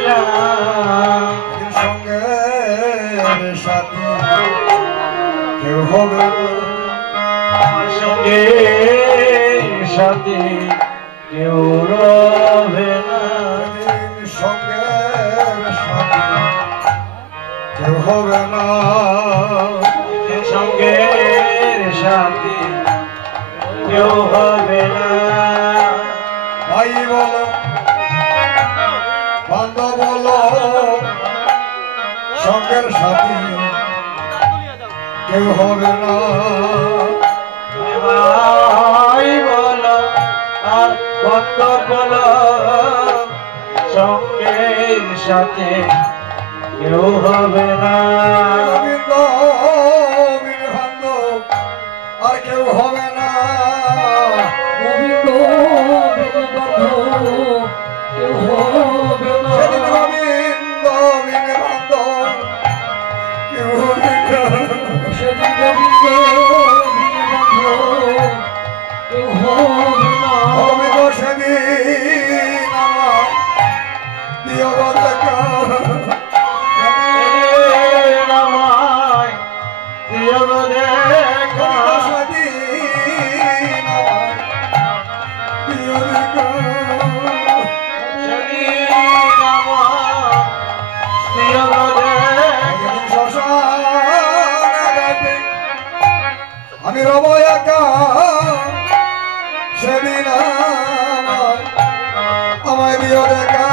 না সঙ্গে সাথী কেউ হবে আমার সঙ্গে সাথী কেউ রবে না সঙ্গে সাথী কেউ হবে না সঙ্গে সাথী কেউ হবে না ভাই বলো বান্ধব বলো সঙ্গের সাথী কেউ হবে না ভাই বলো আর ভক্ত বলো সঙ্গের সাথে কেউ হবে না গোবিন্দ বান্ধব আর কেউ হবে না গোবিন্দ বিনবন্ধু কেউ হবে না সেদিন গোবিন্দ বান্ধব কেউ হবে না সেদিন গোবিন্দ বিনবন্ধু কেউ হবে না হবে তো সেদিন আমার প্রিয় দেখা আমায় প্রিয় দেখা সেদিন আমার প্রিয় দেখা সেদিন আমার প্রিয় দেখা আমি রব একা সেদিন আমায় দিও দেখা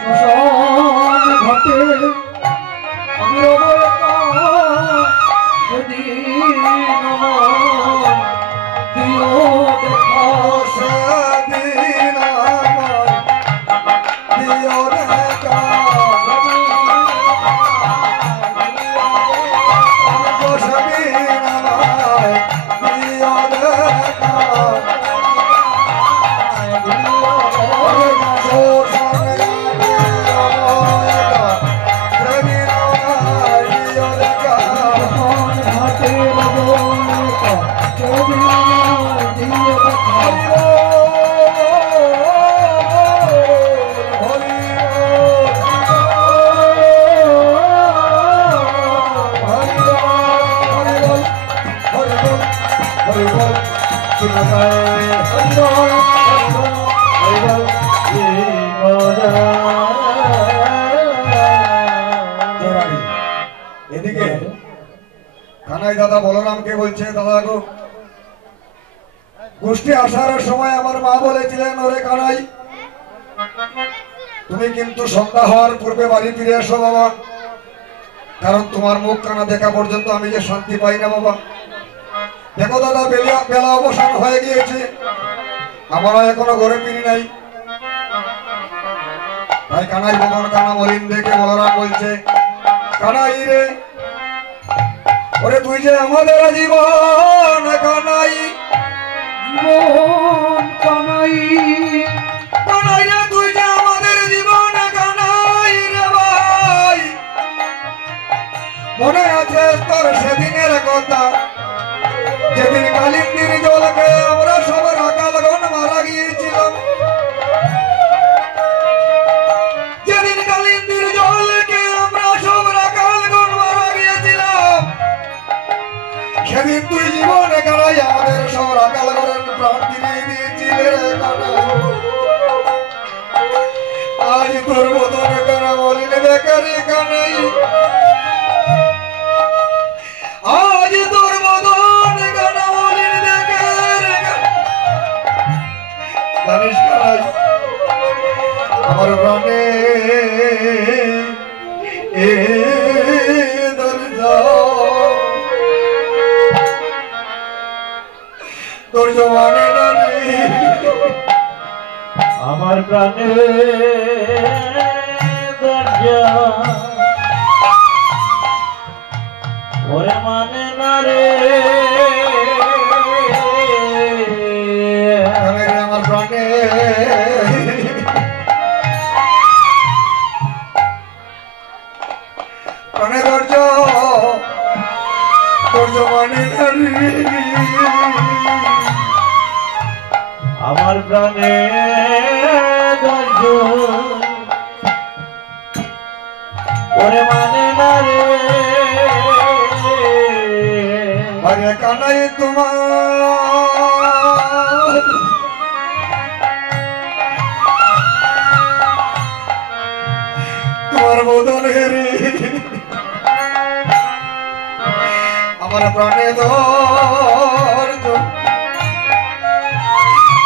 শ্মশান ঘাটে আমি রব একা সেদিন আমার দিও দেখা সেদিন আমায় দিও দেখা সেদিন আমায় দিও দেখা শ্মশান ঘাটে রব একা সেদিন আমার দিও দেখা এদিকে কানাই দাদা বলরামকে বলছে, দাদা গো গোষ্ঠী আসার সময় আমার মা বলেছিলেন, ওরে কানাই তুমি কিন্তু সন্ধ্যা হওয়ার পূর্বে বাড়ি ফিরে এসো বাবা, কারণ তোমার মুখ কানা দেখা পর্যন্ত আমি যে শান্তি পাই না বাবা। দেখো দাদা বেলা অবসান হয়ে গিয়েছে, আমরা এখনো ঘরে ফিরি নাই। তাই কানাই বাবার কানা মলিন দেখে বলরাম বলছে, কানাই রে ওরে তুই যে আমাদের জীবন কানাই, জীবন কানাই কানাই রে তুই যে আমাদের জীবন কানাই রে ভাই, মনে আছে তোর সেদিনের কথা যেদিন কালিন্দির জলকে আমরা সব রাখালগণ মারা গিয়েছিলাম, যেদিন কালিন্দির জলকে আমরা সব রাখালগণ মারা গিয়েছিলাম, সেদিন তুই জীবনে কানাই আমাদের সব রাখালগণের প্রাণ ফিরিয়ে দিয়েছিলে রে কানাই। আজ তোর মতন কানা বলিনি বেকারি কানাই, আজ তোর মতন কানা বলিনি বেকারি জানিস কানাই আমার প্রাণে এ দরজা তোর জমানে নানি আমার প্রাণে দরজা ওরে মানে না রে আমার প্রাণে প্রাণে দরজা তোর জমানে নানি আমার প্রাণে দরজা ওরে মানে না রে আরে কানাই তোমার বদন হেরে আমার প্রাণে ধৈর্য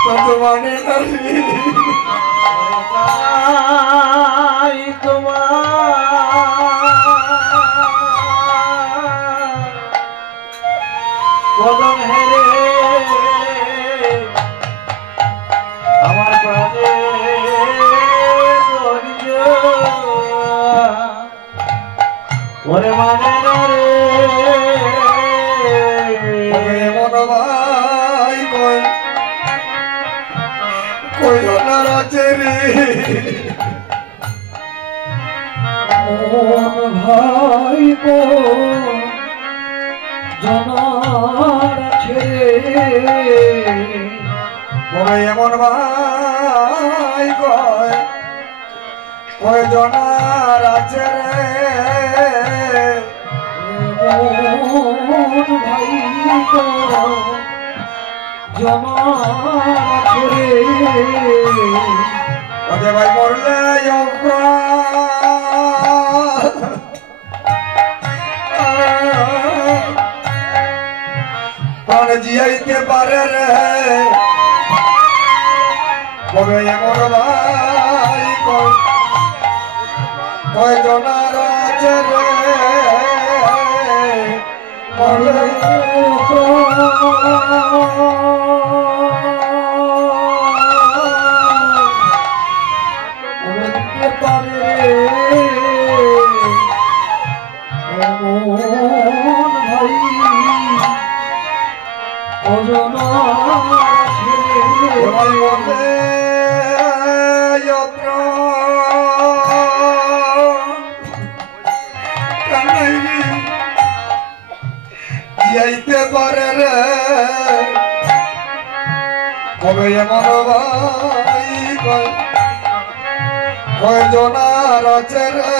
কত মানে না রে কানাই তোমার বদন হেরে আমার প্রাণে ধৈর্য ওরে মানে না রে মন ভাই কই কই নারাজে রে মন ভাই কো জনার ছেড়ে কই এমন ভাই কই কই জনার আছে রে মন ভাই কো জনার ছেড়ে ওকে ভাই মরলে প্রাণ জিয়াইতে পারে রে কবে এমন ভাই কয় জনার আছে রে মরলে যাইতে পারে রে কবে এমন ভাই কয় জনার আছে রে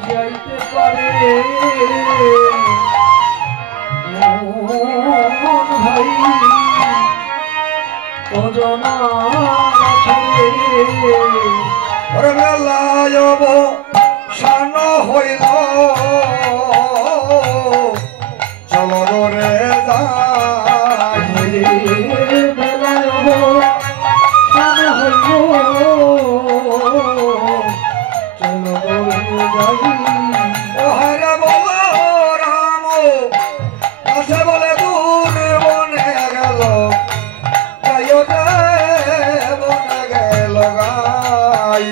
যাইতে পারে ভাই অজনা ওরে মেলায়ব শান হইল চলো রে যাই বেলায় সামনে হইব চলো যাই ওহারে বল রাম কাছে বলে দূর বনে গেল গায়তে বনে গেল গাই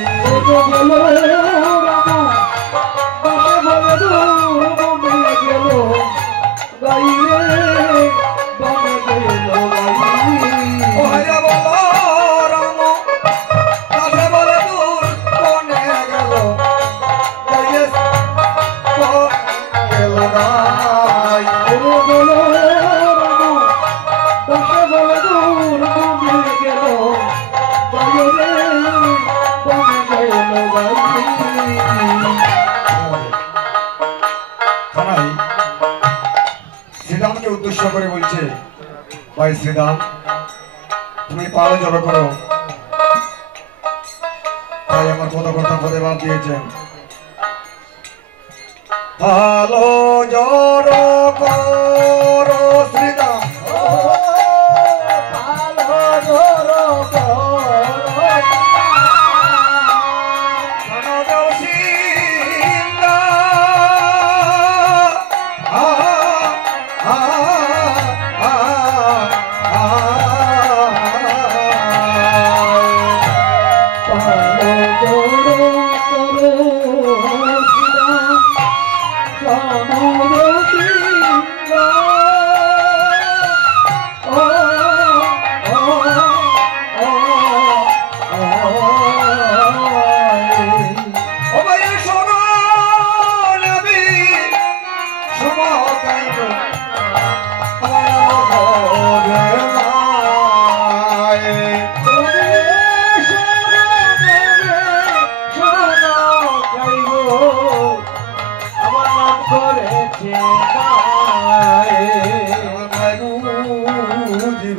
ওহারে বল রাম কাছে বলে দূর বনে গেল গাইতে গেল গাই কানাই শ্রীরামকে উদ্দেশ্য করে বলছে ভাই শ্রীরাম তুমি পালে জড়ো করো তাই আমার পদকর্তা পদে বাদ দিয়েছেন ভালো জড়ো করো শ্রীরাম Come on,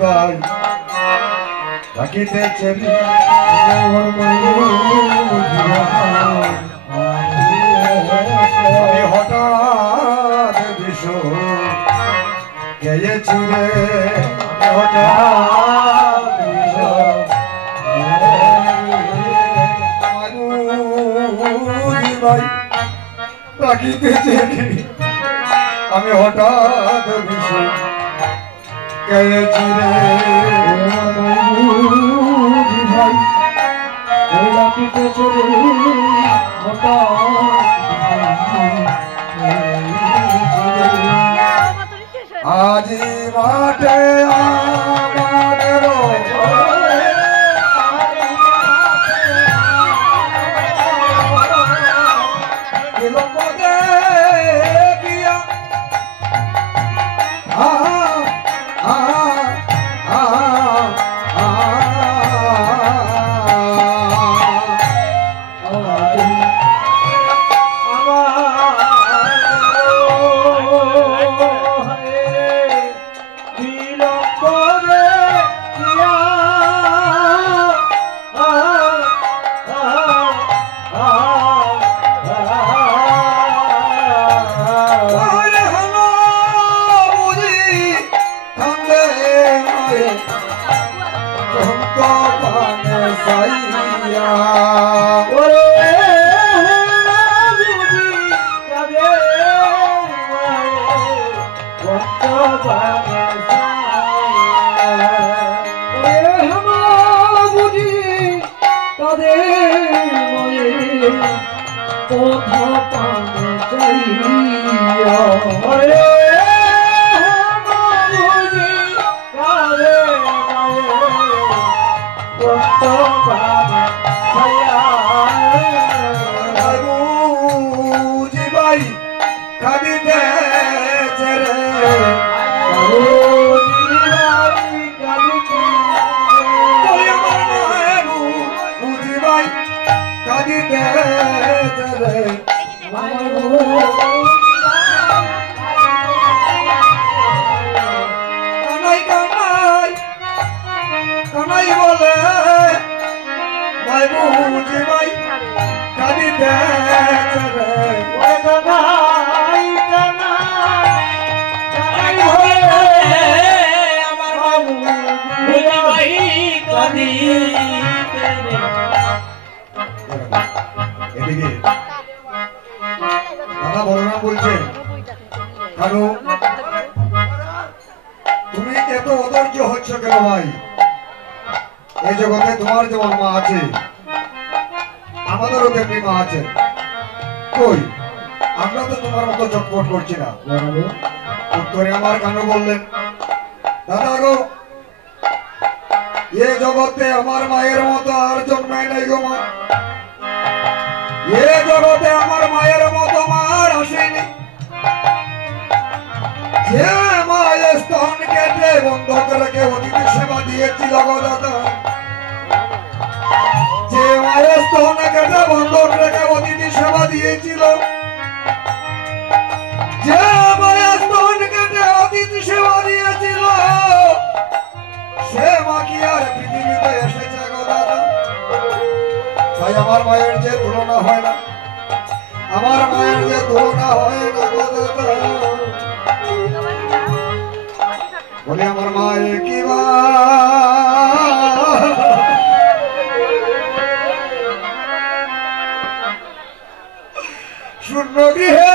ভাই রাখিতেছে আমি হঠাৎ দিশ গেয়েছি রে হঠাৎ ভাই রাখিতেছে আমি হঠাৎ দিশ গেয়েছি রে ভাই রাখিতেছে আজি মাঠে আমাদের বিলম্বদে গিয়া এদিকে দাদা বলরাম বলছেন কারণ তুমি এত অধৈর্য হচ্ছ কেন ভাই? এই জগতে তোমার যেমন মা আছে আমাদেরও তেমনি মা আছে। কই আমরা তো তোমার মতো চটপট করছি না। উত্তরে আমার কেন বললেন দাদা গো এ জগতে আমার মায়ের মতো আর জন্মায় নাই গো মা। এ জগতে আমার মায়ের মতো মা আর আসেনি। যে মায়ের স্তন কেটে বন্ধক রেখে অতিথি সেবা দিয়েছিল গো দাদা, যে মায়ের স্তন কেটে বন্ধক রেখে অতিথি সেবা দিয়েছিল, যে মায়ের স্তন কেটে অতিথি সেবা দিয়েছিল, সে মা কি আর পৃথিবীতে এসেছে গো দাদা? তাই আমার মায়ের যে তুলনা হয় না, আমার মায়ের যে তুলনা হয় না গো দাদা। বলে আমার মায়ের কি মা শূন্য গৃহে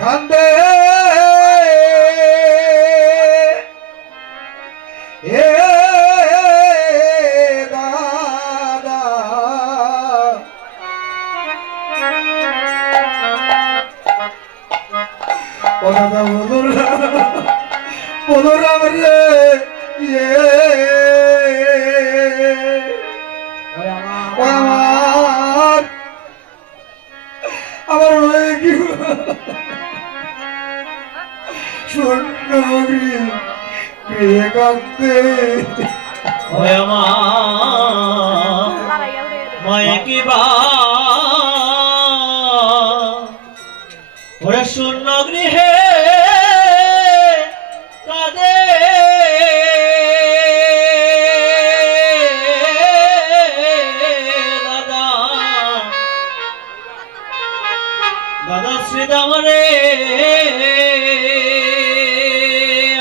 কান্দে এ দাদা। ও দাদা বলরাম রে আমার মায়ের কি মায়ে কি বা ওরে শূন্য গৃহে কাঁদে দাদা দাদা শ্রীদাম রে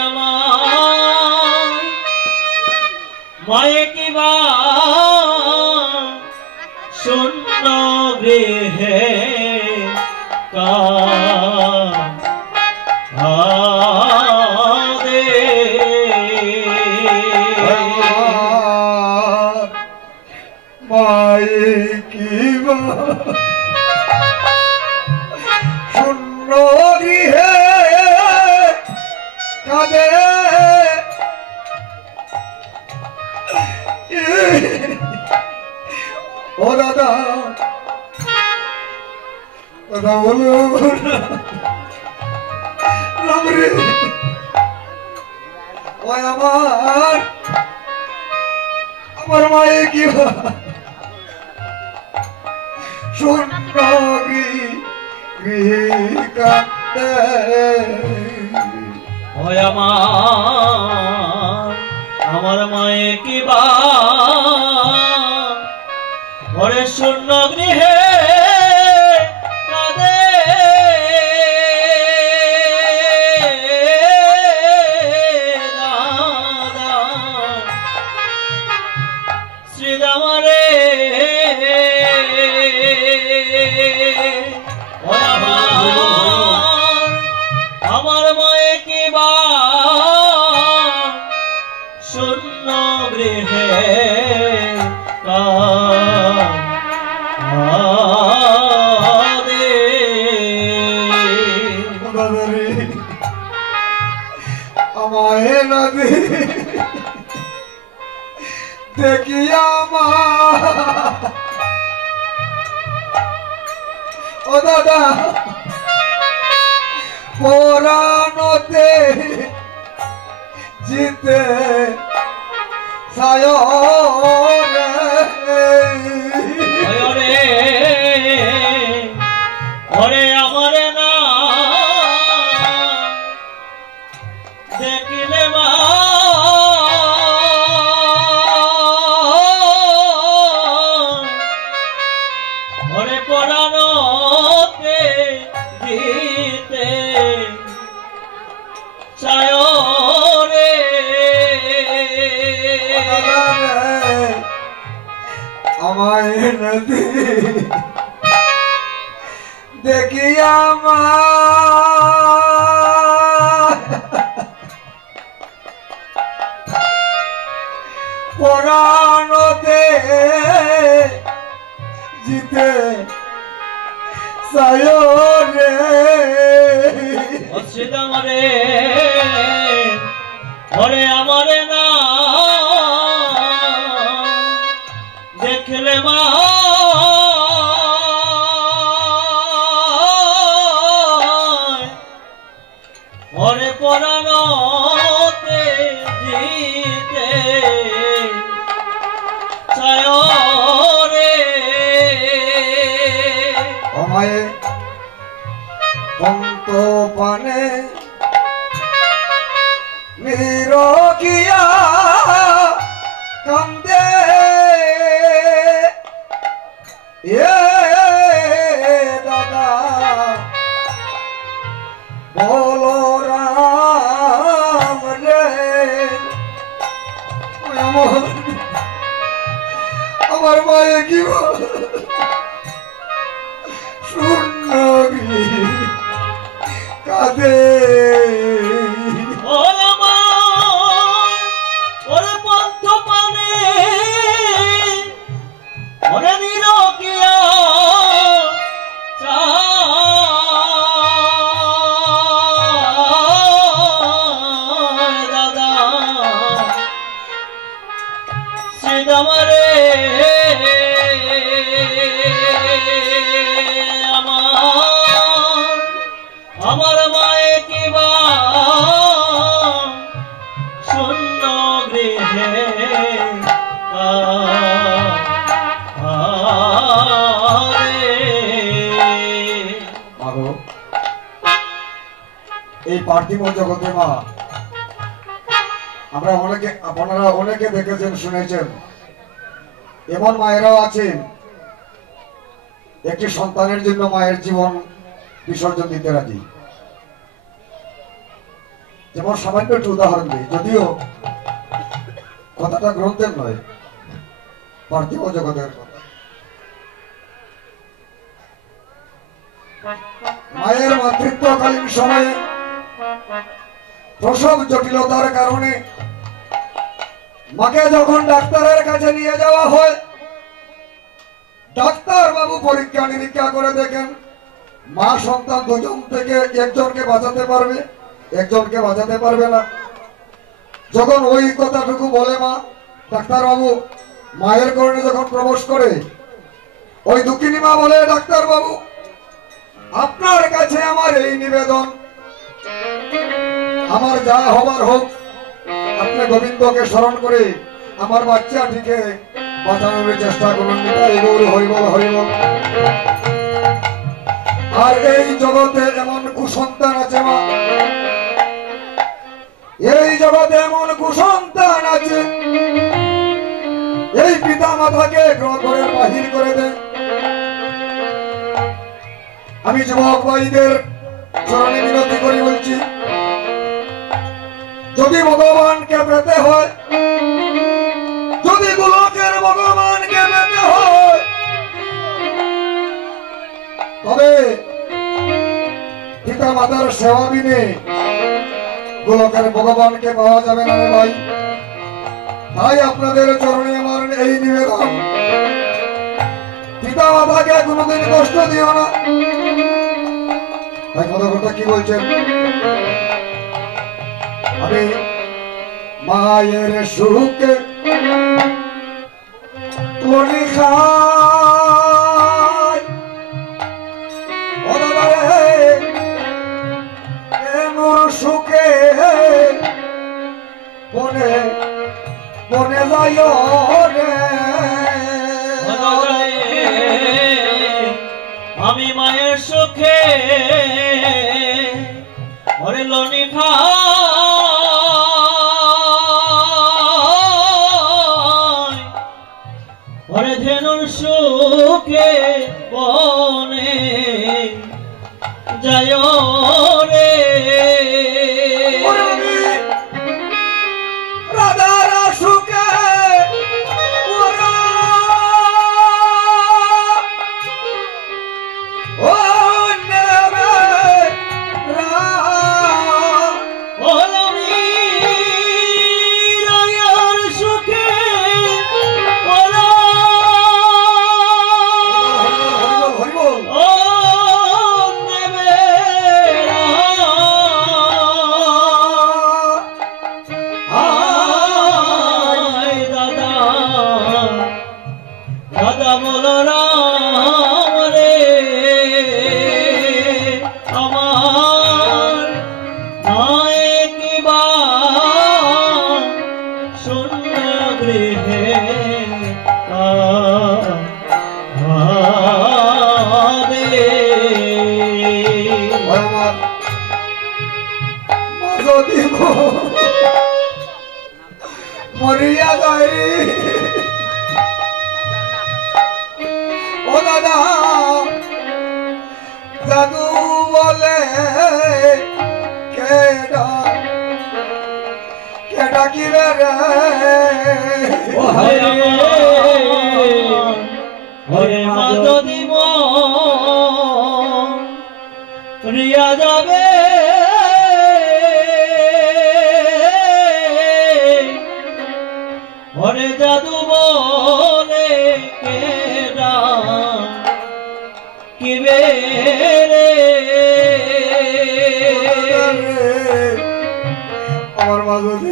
আমার মায়ে কিবা শূন্য গৃহে শূন্য গৃহে কাঁদে ও দাদা দাদা বলো রাম রে ওই আমার মায়ে কি শূন্য গৃহে কাঁদে ওই আমার মায়ে কিবা ঘরে শূন্য গৃহে কাঁদে দাদা শ্রীদাম রে ওই আমার মায়ে কিবা শূন্য গৃহে কাঁদে আমায় নদী দেখিয়া মা ও দাদা পরাণতে জিতে সায়রে ওরে আমার না দেখিলে মা ওরে পরাণতে দিতে সায়রে আমায় নদী দেখিয়া মা পরাণতে জিতে সায়রে শ্রীদাম রে ওরে আমারে না দেখলে মা ওরে পরাণতে জিতে সায়রে আমায় পন্ত পানে নিরকিয়া কান্দে এ দাদা বলো রাম রে আমার মায়ে কি শূন্য গৃহে কাঁদে ওরে পন্থ পানে ওরে নিরকিয়া দাদা শ্রীদাম রে আমার মায়ে কিবা শূন্য গৃহে এই পার্থিব জগতে মা আমরা অনেকে, আপনারা অনেকে দেখেছেন শুনেছেন, এমন মায়েরাও আছেন একটি সন্তানের জন্য মায়ের জীবন বিসর্জন দিতে রাজি। যেমন সামান্য একটু উদাহরণ দিই, যদিও কথাটা গ্রন্থের নয়, পার্থিব জগতের কথা। মায়ের মাতৃত্বকালীন সময়ে প্রসব জটিলতার কারণে মাকে যখন ডাক্তারের কাছে নিয়ে যাওয়া হয়, ডাক্তার বাবু পরীক্ষা নিরীক্ষা করে দেখেন মা সন্তান দুজন থেকে একজনকে বাঁচাতে পারবে, একজনকে বাঁচাতে পারবে না। যখন ওই কথাটুকু বলে মা, ডাক্তার বাবু মায়ের গর্ভে যখন প্রবেশ করে, ওই দুঃখিনী মা বলে, ডাক্তার বাবু আপনার কাছে আমার এই নিবেদন, আমার যা হবার হোক, আপনি গোবিন্দকে স্মরণ করে আমার বাচ্চাটিকে বাঁচানোর চেষ্টা করুন। হরিবল হরিবল। আর এই জগতে এমন কুসন্তান আছে মা, এই জগতে এমন কুসন্তান আছে, এই পিতা মাতাকে ঘরের বাহির করে দেয়। আমি যুবক ভাইদের চরণে বিনতি করি, বলছি যদি ভগবানকে পেতে হয়, যদি গোলকের ভগবানকে পেতে হয়, তবে পিতা মাতার সেবা বিনে গোলকের ভগবানকে পাওয়া যাবে না ভাই। তাই আপনাদের চরণে আমার এই নিবেদন, পিতা মাতাকে কোনোদিন কষ্ট দিও না। তাই কথা কি বলছেন? আমি মায়ের সুখে তুলি খাই, এমন সুখে বনে বনে যায় রে। আমি মায়ের সুখে ওরে লনি খাই, ওরে ধেনুর সুখে বনে যায় রে। রাধার সুখে মরিয়া গাড়ি ও দাদা জাদু বলে কেডা কেডা কি রে ওরে মা যদি রিয়া যাবে ওরে জাদু বলে কেডা কি রে আমার মা যদি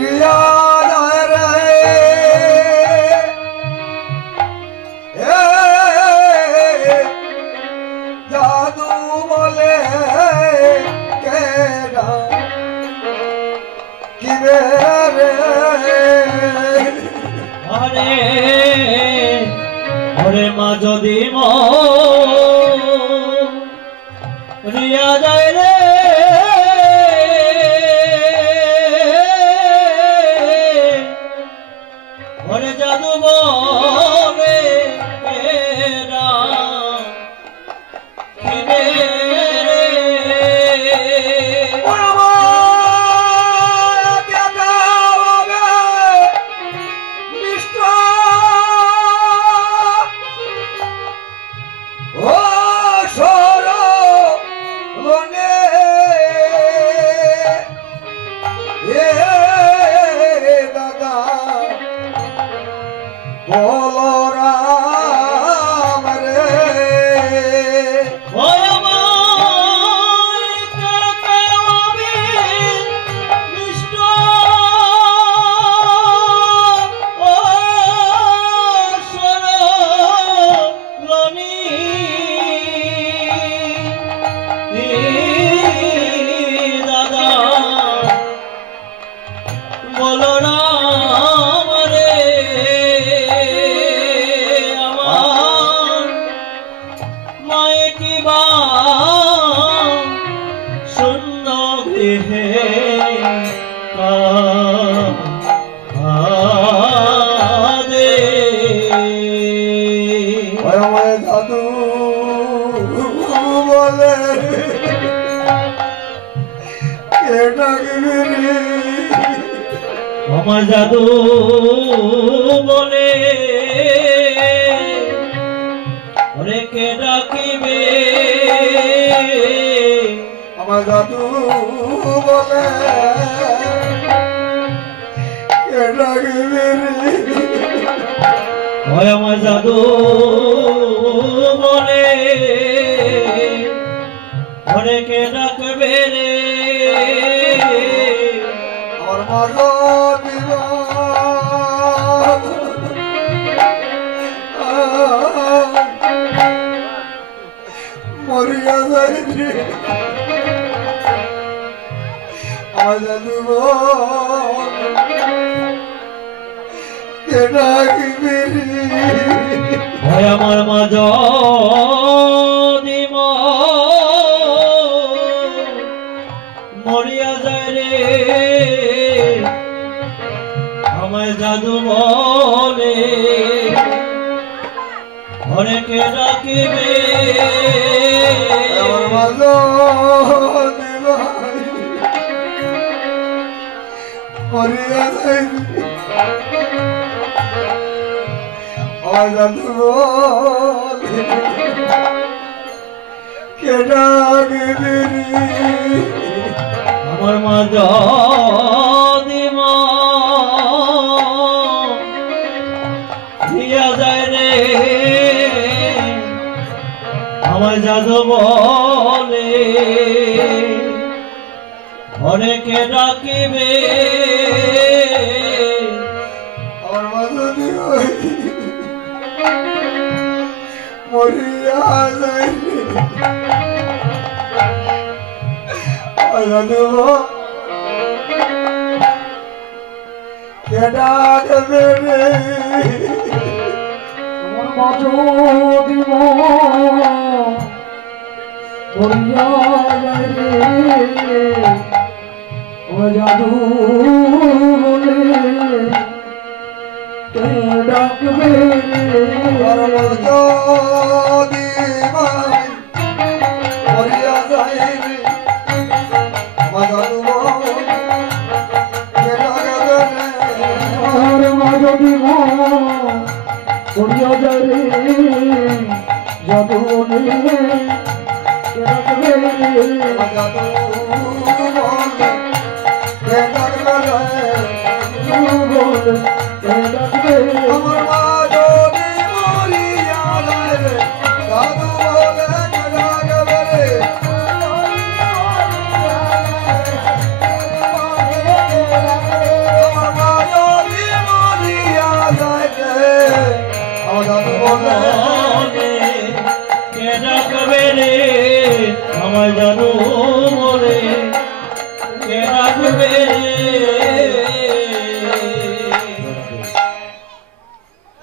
রিয়া যায় রে জাদু বলে কেডা কি রে আরে ওরে মা যদি রিয়া যায় রে ওরে জাদু বলে এরা কিনে রে আমার জাদু বলে ওরে কে ডাকিবে আমার জাদু বলে কে ডাকিবে ওই আমার জাদু বলে ওরে কে ডাকবে রে আমার মাঝো দিব মরিয়া যাই রে আমার জাদু কে ডাকিবে ওই আমার মাঝ দিব মরিয়া যায় রে আমায় জাদু বলে ঘরে কে ডাকিবে আমার মাঝো দিব মরিয়া যাই আমার জাদু কে ডাকিবে আমার মাঝ দিব দিয়া যায় রে আমার জাদু বলে ঘরে কে ডাকিবে আমার মাঝো দিব মরিয়া যাই জাদু কে ডাকবে রে তোমার মাঝো দিব করিয়া যায় রে ও জাদু বলে কে ডাকবে আমার মাঝো দিব মরিয়া যাই রে আমার জাদু কে ডাকবে রে আমার মাঝো দিব করিয়া যায় রে জাদু বলে কে ডাকবে আমার জাদু বলে কে ডাকবে রে বলে কে ডাকবে আমার মাঝো দিব মরিয়া যাই রে জাদু বলে কে ডাকবে রে আমার মাঝো দিব মরিয়া যাই রে আমার জাদু বলে কে ডাকবে রে আমার জাদু বলে কে ডাকবে রে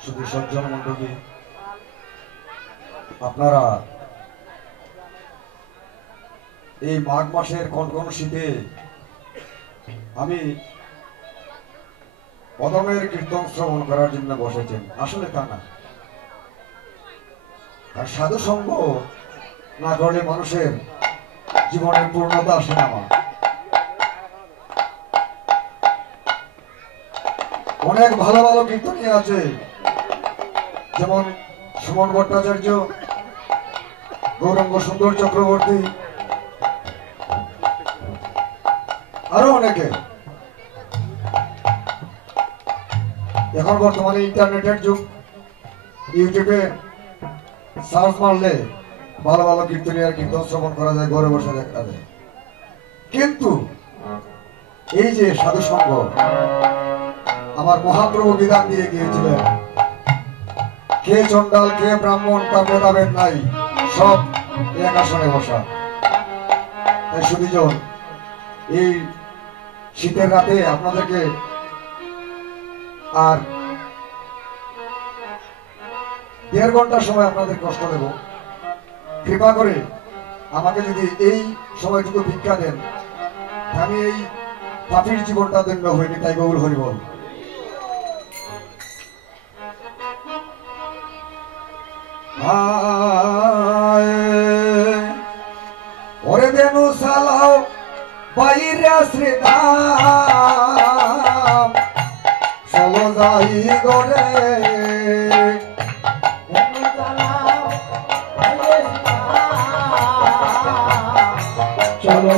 শুধু সজ্জন মণ্ডলী আপনারা এই মাঘ মাসের কনকন শীতে আমি অদমের কীর্তন শ্রবণ করার জন্য বসেছেন, আসলে তা না। আর সাধু সঙ্গ না করলে মানুষের জীবনের পূর্ণতা আসে না। অনেক ভালো ভালো কীর্তনী আছে, যেমন সুমন ভট্টাচার্য, গৌরাঙ্গ সুন্দর চক্রবর্তী, আরো অনেকে। এখন বর্তমানে ইন্টারনেটের যুগ, ইউটিউবে সার্চ মারলে ভালো ভালো কীর্তনী আর কীর্তন শ্রবণ করা যায়, ঘরে বসে দেখা যায়। কিন্তু এই যে সাধু সঙ্গ আমার মহাপ্রভু বিধান দিয়ে গিয়েছিলেন, কে চন্ডাল কে ব্রাহ্মণ তার ভেদাভেদ নাই, সব এক আসনে বসা। তাই সুধীজন, এই শীতের রাতে আপনাদেরকে আর 1.5 ঘন্টা সময় আপনাদের কষ্ট দেব। কৃপা করে আমাকে যদি এই সময়টুকু ভিক্ষা দেন, আমি এই পাপীর জীবনটা দণ্ড হইনি। তাই গৌর হরি বল। ওরে বেনু সালাও বাইরে শ্রীধাম, চলো যাই গরে চলো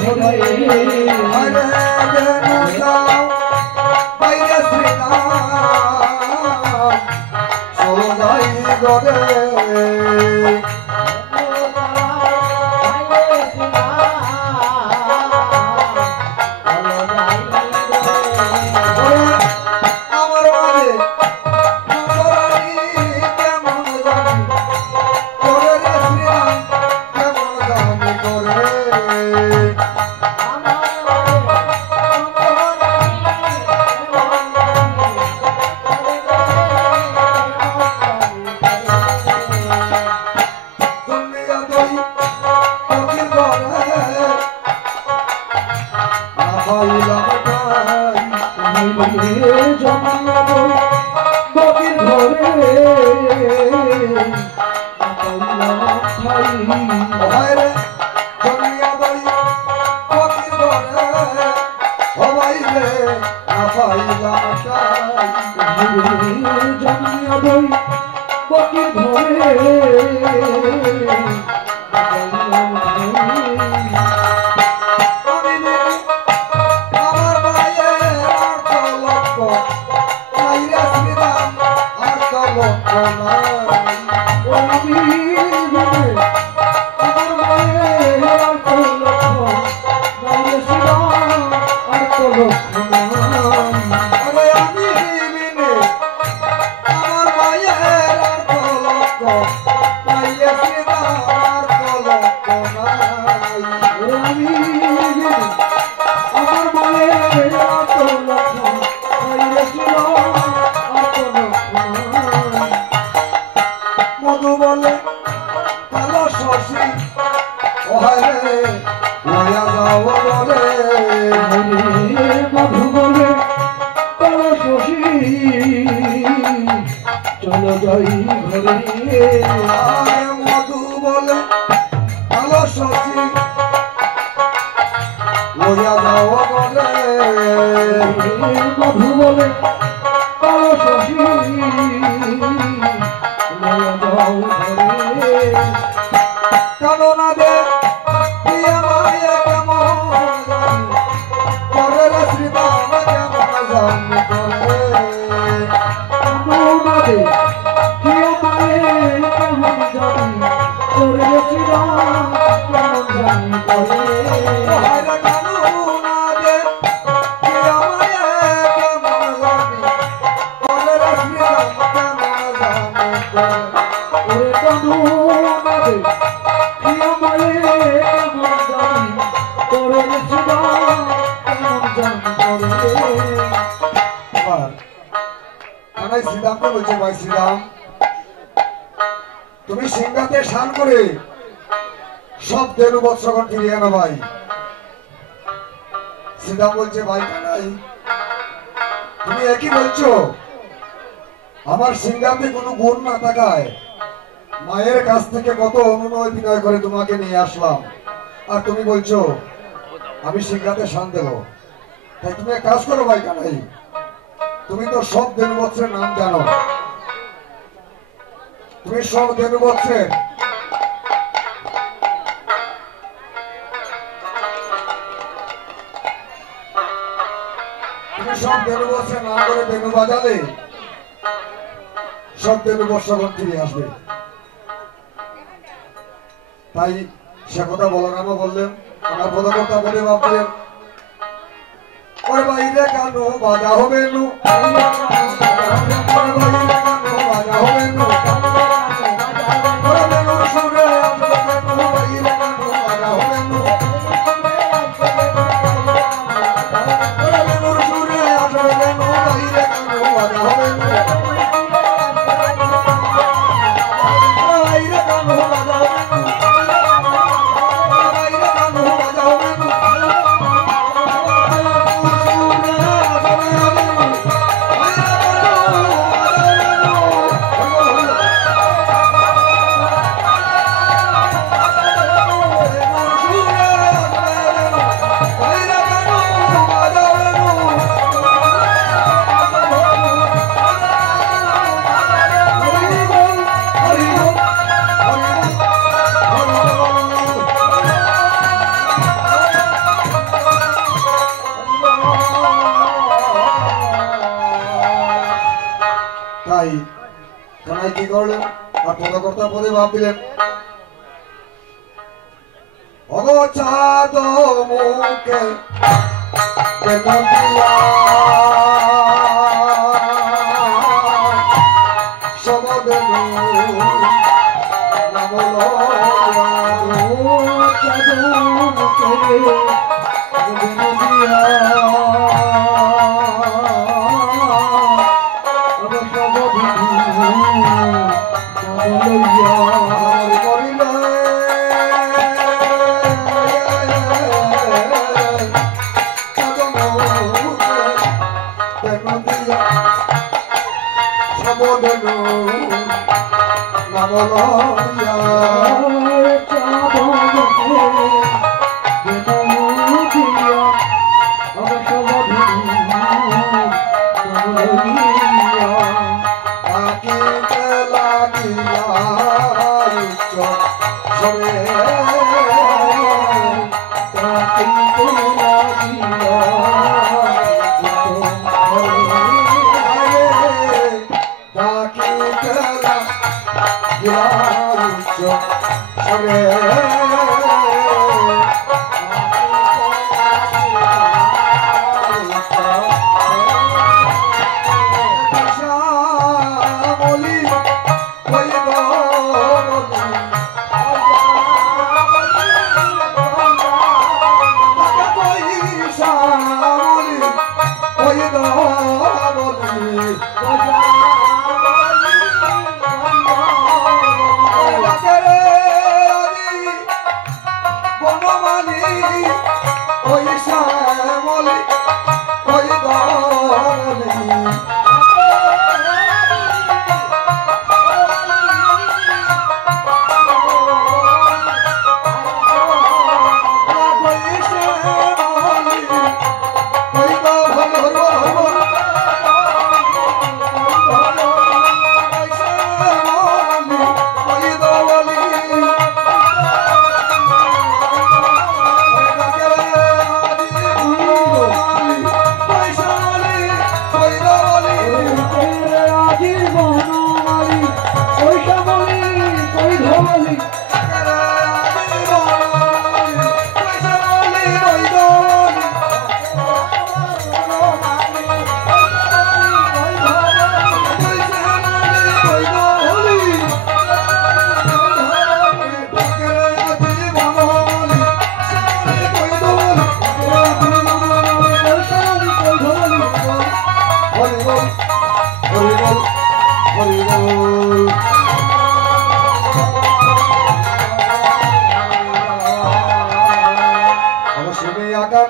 ঘরে বেনু সালাও বাইরে শ্রীধাম, চলো যাই গরে সব দেড় বছর ফিরিয়ে আনো ভাই। সীতা বলছে ভাই কানাই তুমি একই বলছো, আমার সিঙ্গাতে কোনো গুণ না থাকায় মায়ের কাছ থেকে কত অনুনয় বিনয় করে তোমাকে নিয়ে আসলাম, আর তুমি বলছো আমি সিঙ্গাতে শান দেব। তাই তুমি এক কাজ করো ভাই কানাই, তুমি তো সব দেড় বছরের নাম জানো, তুমি সব দেড় বছরের সব দেড় বছর নাম করে বেনু বাজালে সব দেড় বছর ফিরে আসবে। তাই সে কথা বলরামও বললেন, আমার পদকর্তা বলে ভাবলেন ওরে বাইরে কেন বাজা হবে নু, বাজা হবে নু, কি করলেন আর পদকর্তা পদে ভাব দিলেন অগচাদ মুখে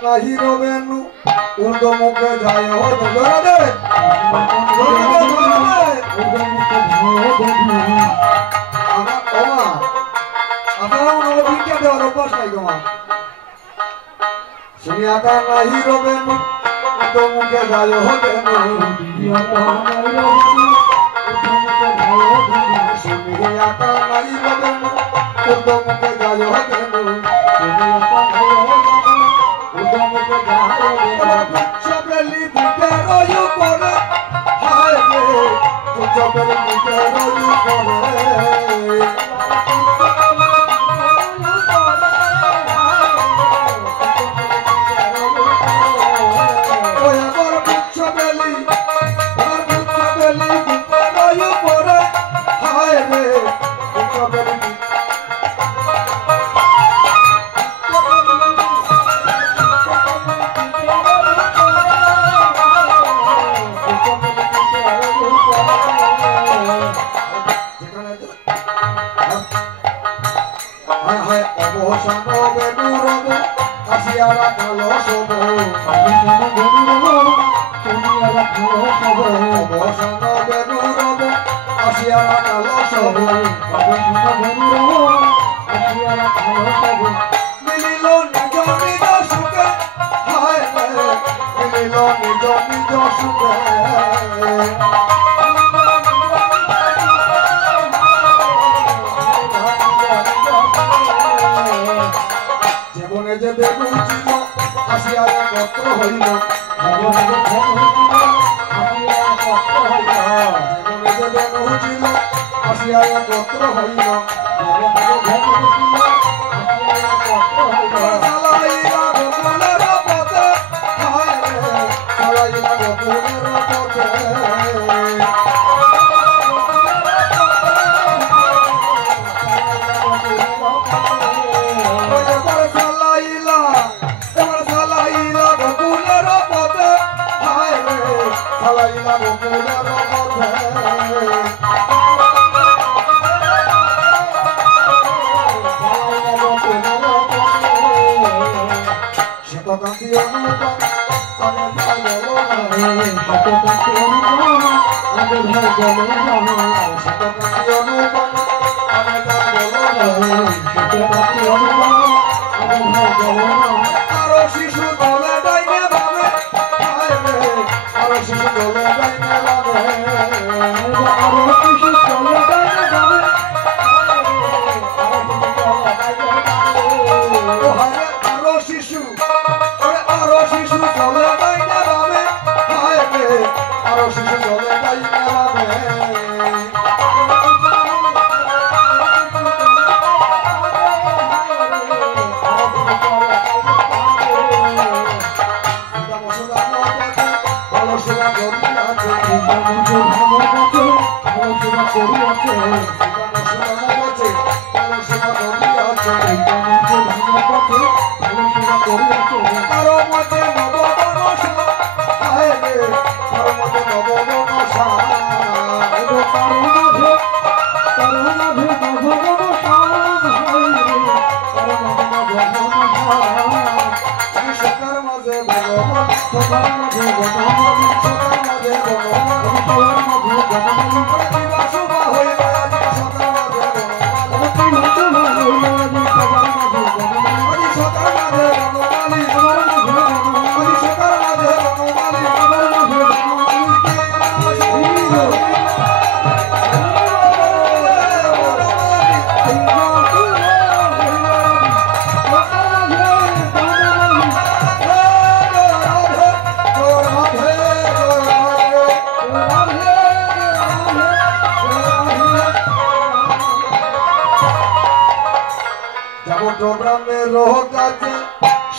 নাহি রবেনু উর্দ মুখে যায় ও জোরে দে আমার ওমা আমার নবীকে দেওয়ার অভ্যাস নাই তোমার শুনি আকা নাহি রবেনু উর্দ মুখে যায় ও দেনু শুনি আকা নাহি রবেনু উর্দ মুখে যায় ও দেনু চবেলি বুকে রয়ু করে হায় রে চবেলি বুকে রয়ু করে ওই আমার চবেলি বুকে রয়ু করে হায় রে চবেলি আসিয়ারা কালো সব অবসান বেনু রব আসিয়ারা কালো সব মিলিল নিজ নিজ সুখে হায় মিলিল নিজ নিজ সুখে জীবনে যে বেনু ছিল আসিয়ারা পত্র হইল জীবনে যে বেনু ছিল আসিয়ারা পত্র হইল চালাইলা গোকুলের পথে হায় রে চালাইলা গোকুলের পথে আরো শিশু দলে ডাইনে ভাবে আরো শিশু দলে ডাইনে ভাবে আরো শিশু দলে ডাইনে ভাবে আরো শিশু দলে ডাইনে ভাবে আরো শিশু দলে ডাইনে ভাবে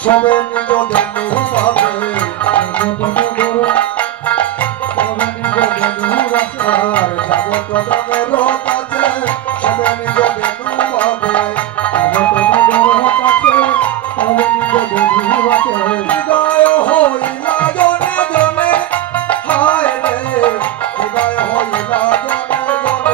সবে নিজ দেনু পাবে আর জগৎ প্রেমের কাছে সবে নিজ দেনু পাবে হৃদয় হইলা জনে জনে হায় রে হৃদয় হইলা জনে জনে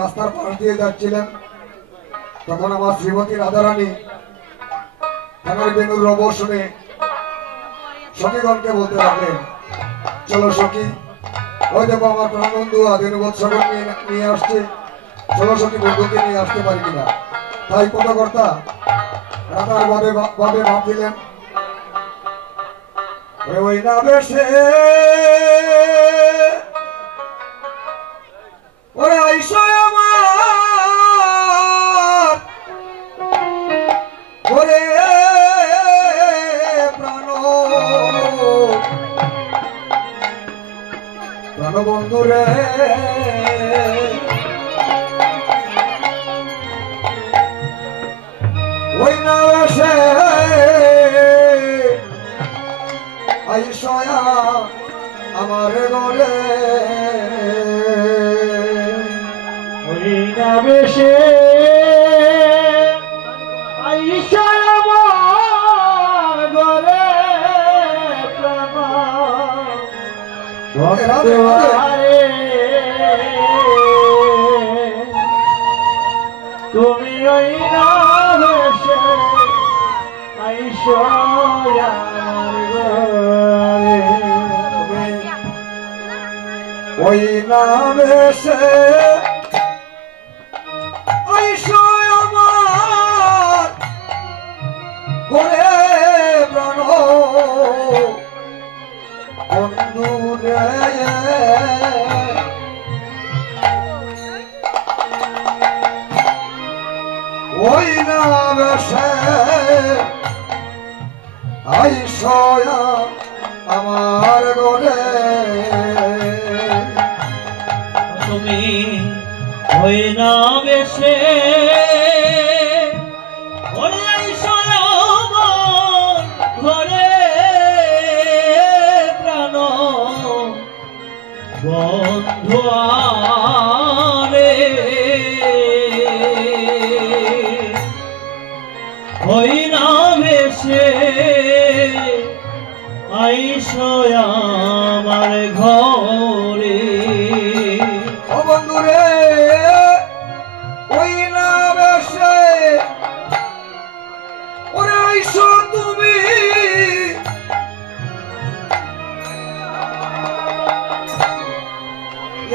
রাস্তার পাশ দিয়ে যাচ্ছিলেন তখন আমার শ্রীমতী রাধারানী থানার বেনুর রব শুনে সখীগণকে বলতে লাগলেন, চলো সখী, ওই দেখো আমার প্রাণবন্ধু আদিন বৎসগণ নিয়ে আসছে, চলো সখী বন্ধুকে নিয়ে আসতে পারি কিনা। তাই কর্তা রাধার ভাবে ভাবছিলেন, ওই না বেশে ওরে আইসয় আমার ওরে প্রাণবন্ধু রে, ওই না বেশে আইসয় আমার ঘরে বেশে আইসা আমার ঘরে তুমি ওই না বেশে আইসা ওই না বেশে ওই না বেশে আইসয়া আমার ঘরে তুমি ওই না বেশে ঘরে প্রাণ বন্ধু হই না বেশে আইসো আমার ঘরে। ও বন্ধু রে ওই না বেশে ওরে আইসো তুমি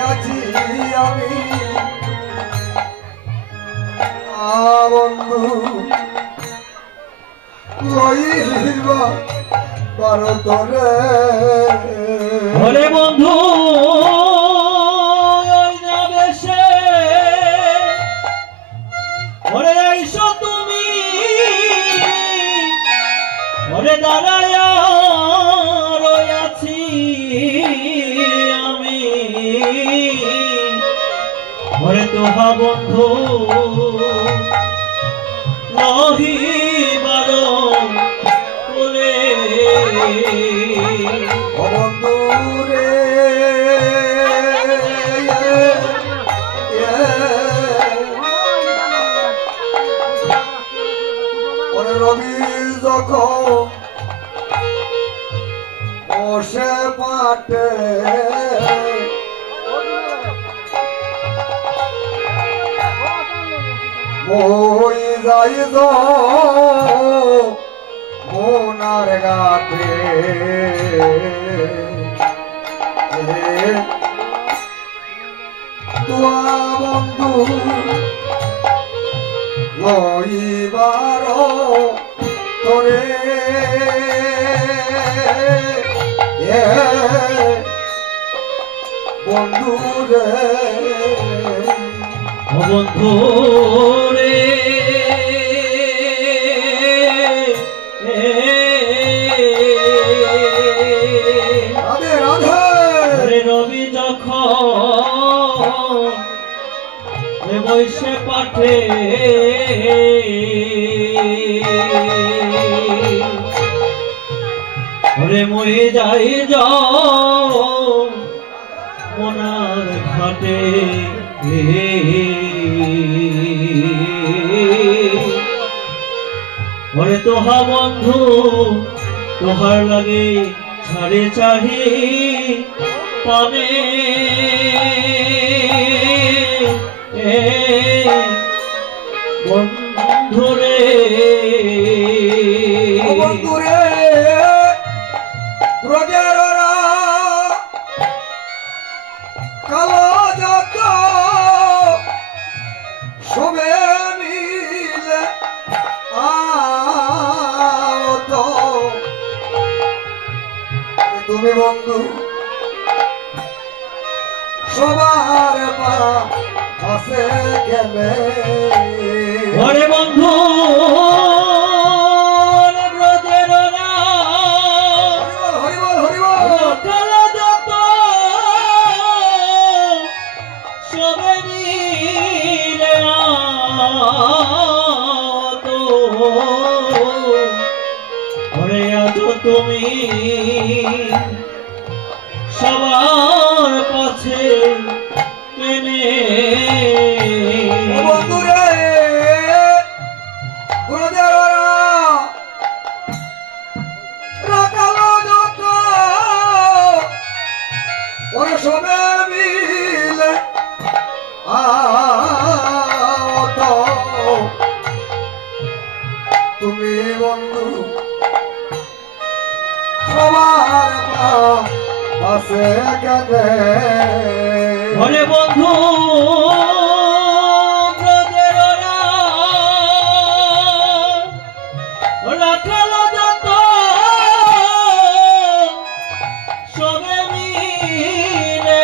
আছি আমি বন্ধু লইবা ভারতরে। ওরে বন্ধু ওই না বেশে ওরে আইসো তুমি ওরে দাঁড়ায়া রয়াছি আমি ওরে তোহা বন্ধু নহিবার করে। ও বন্ধু রে ওরে রবি যখন বসে পাটে মই যাই মোনার গাতে তোয়া বন্ধু লইবার তোরে বন্ধু রে। ও বন্ধু রে রাধে রাধে। ওরে রবি যখন বৈশে পাঠে ওরে মই যাই মোনার ঘাটে ওরে তোহা বন্ধু তোহার লাগে ছাড়ে চাহি পানে বন্ধু রে। বন্ধু রে ব্রজের কালো যত সবে মিলে তো তুমি বন্ধু সবার পাশে গেলে। ওরে বন্ধু ব্রজের হরিবল হরিবল কালো যত সবে মিলে তো ওরে আজ তুমি সবার কাছে কেনে। বন্ধু রে রাখালো যত ওরে সবে মিলে তো তুমি বন্ধু সবার পাশে গেলে। ওরে বন্ধু ব্রজের রাখালো যত সবে মিলে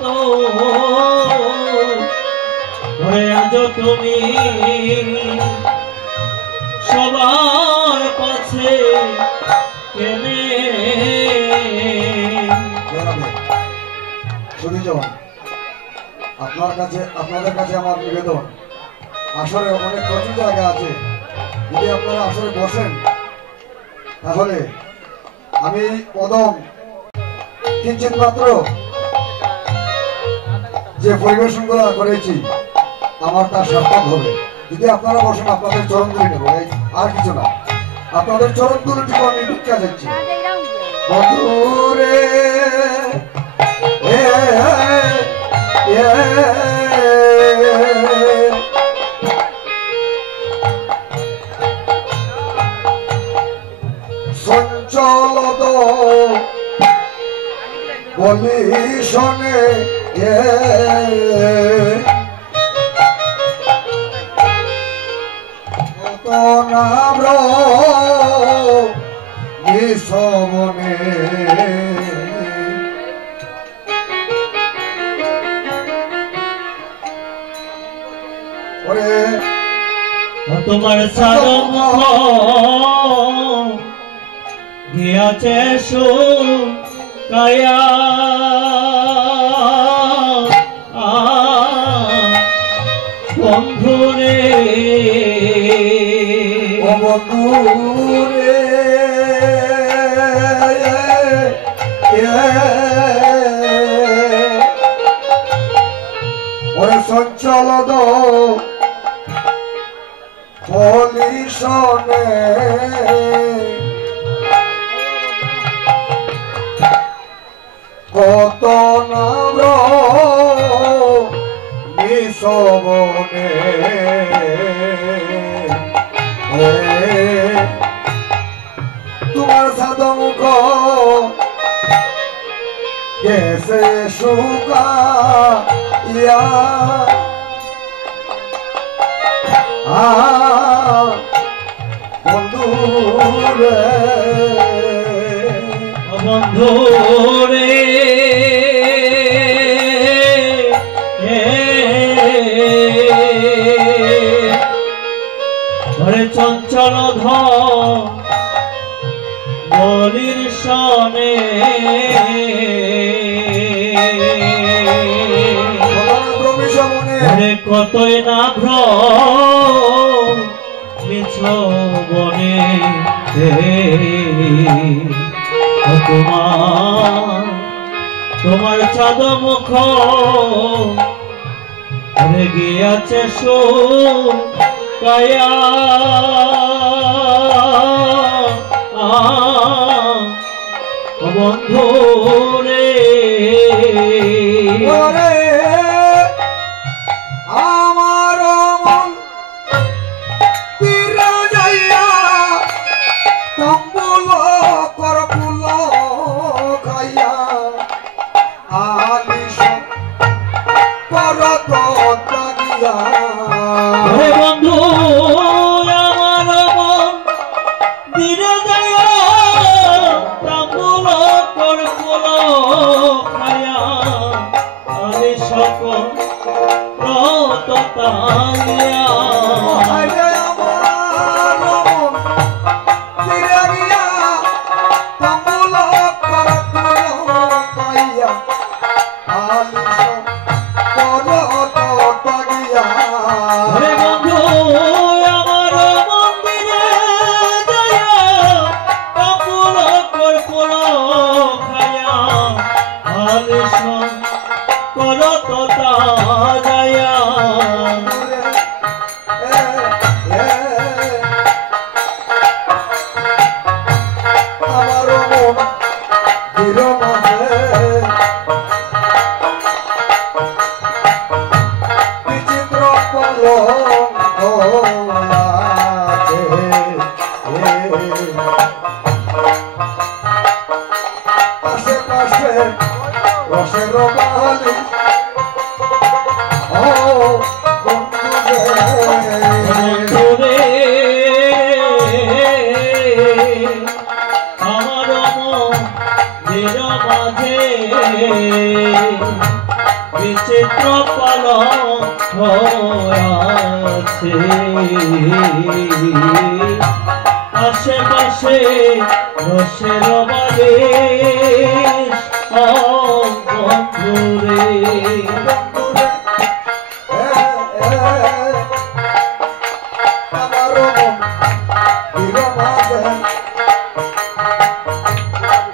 তো ওরে আজ তুমি সবার কাছে কেনে। শুনিজন আপনাদের কাছে আমার নিবেদন, আসরে অনেক প্রচুর জায়গা আছে, যদি আপনারা আসরে বসেন তাহলে আমি পদম কিঞ্চিত মাত্র যে পরিবেশনগুলো করেছি আমার তা সার্থক হবে। যদি আপনারা বসেন আপনাদের চরণ ধরে নেবো, এই আর কিছু না, আপনাদের চরণ ধরে ঠিক আমি ভিক্ষা যাচ্ছি বন্ধুরে। সঞ্চল বলি শোনে কত নাম নিঃসমনে তোমার সারমুখ গিয়াছে শুকায়া বন্ধুরে ও বন্ধুরে ওরে সঞ্চল পলিশনে কত নাম নিঃসমনে তোমার সাদা মুখ কেসে শুকাইয়া বন্ধুরে বন্ধুরে ঘরে চঞ্চল বলির সনে কতই না ভ্রম মিছ বনে তোমার চাঁদ মুখ গিয়াছে শুকায়া বন্ধুরে আমার মন তীরে যাইয়া কম্বল করপুল খাইয়া আলিশ করত তাগিয়া বন্ধু আমার মন তীরে যাইয়া কম্বল করপুল খাইয়া আলিশ করত তাগিয়া বিচিত্র পালক আছে আশেপাশে রসের বালিশ বন্ধুরে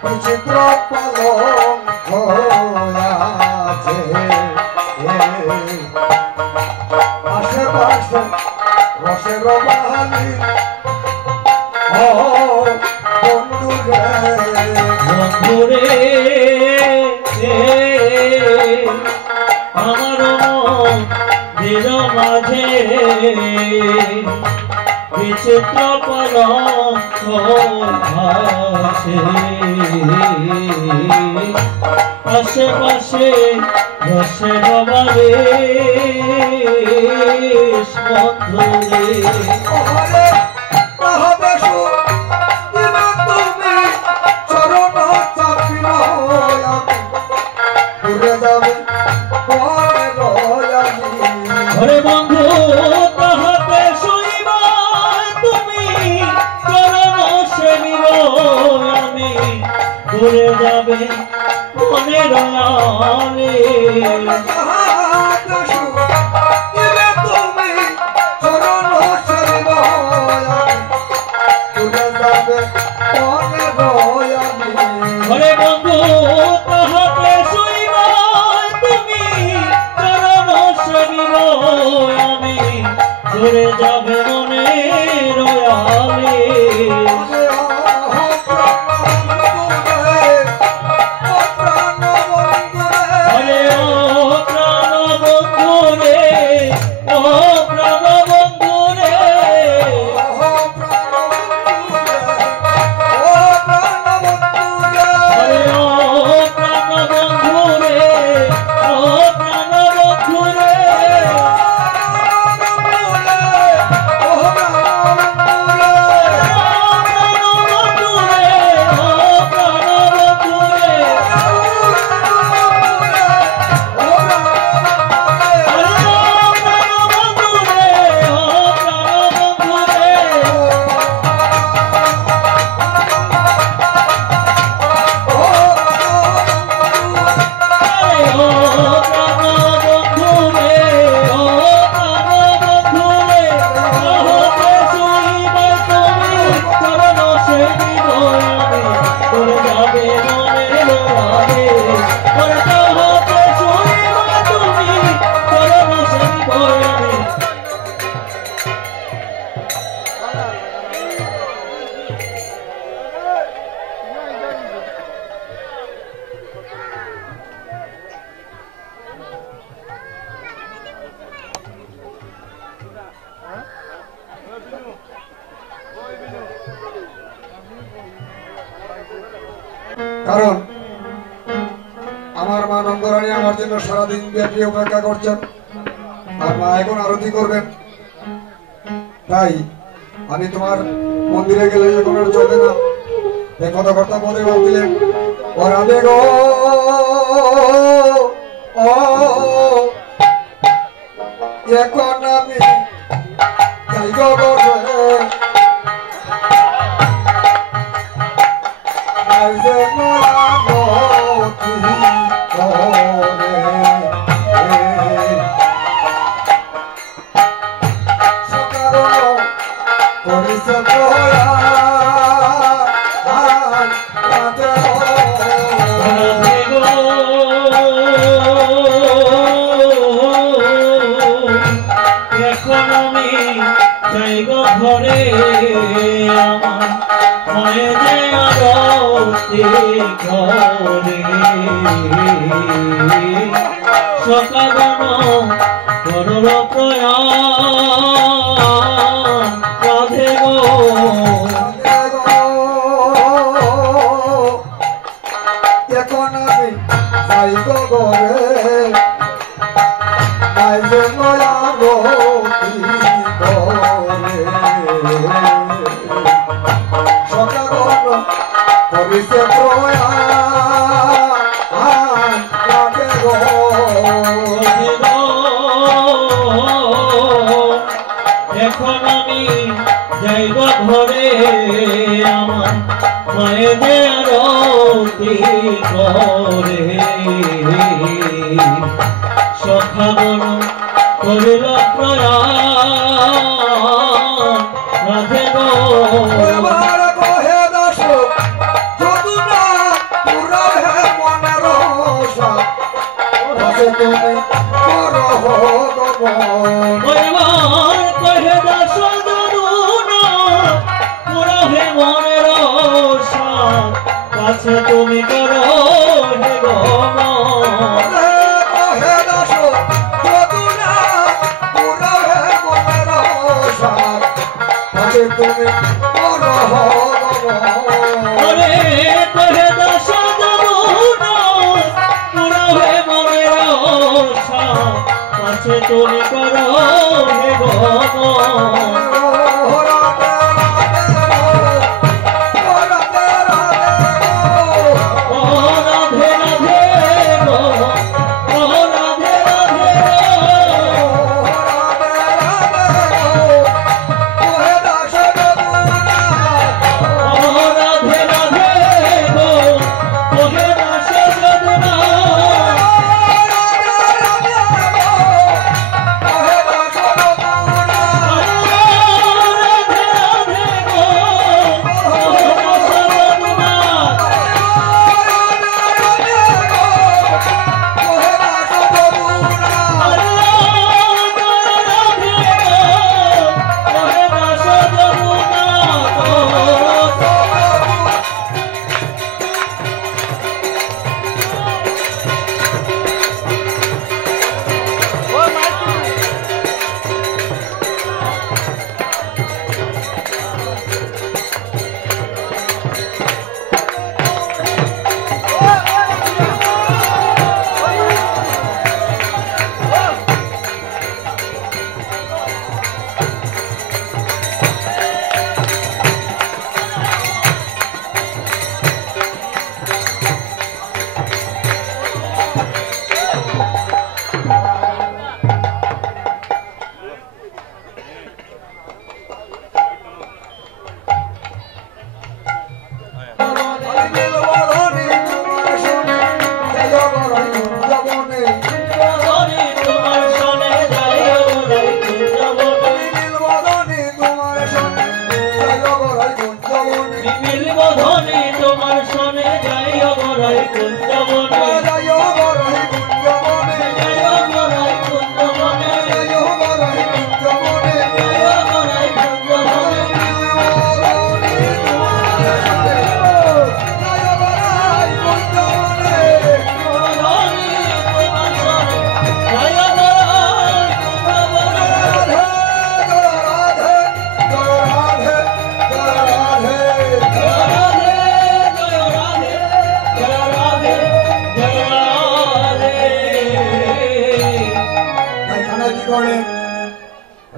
বিচিত্র পালক আছে আশেপাশে রসের বালি ও বন্ধু বন্ধুরে আমার দিল মাঝে বিচিত্র পলক ভাসে আশেপাশে রসের বালিশ বন্ধুরে ঘরে বন্ধু তাহাতে শুইব তুমি চরণ সেবিব আমি ঘুরে যাবে মনের আলে ঘরে বন্ধু তাহাতে শুইব তুমি চরণ সেবিব আমি ঘুরে যাবে মনের আলে কারণ আমার মা নন্দরানী আমার জন্য সারাদিন ব্যাপী অপেক্ষা করছেন আর মা এখন আরতি করবেন তাই আমি তোমার মন্দিরে গেলে এখন আর চলবে না এই কথা বলে ভাবছিলেন ও রাধে গো ও এখন আমি যাই গো এখন আমি যাই গো ঘরে আমার মনে যে আরতি করে সকাগণ করল প্রয়াণ রাধে গো এখন আমি যাই গো ঘরে এখন আমি যাইব ঘরে আমার মায়েদের আরতি করে সখাগণ করিল প্রয়াণ রাধে গো তুমি করো ভগবান কহে দাস পাশে তুমি করো হে গমন কহে দাস যদুনা পুরহে মনের সার পাশে তুমি করো ওরে কহে দাস যদুনা পুরহে মনের সার পাশে তুমি করো হে গমন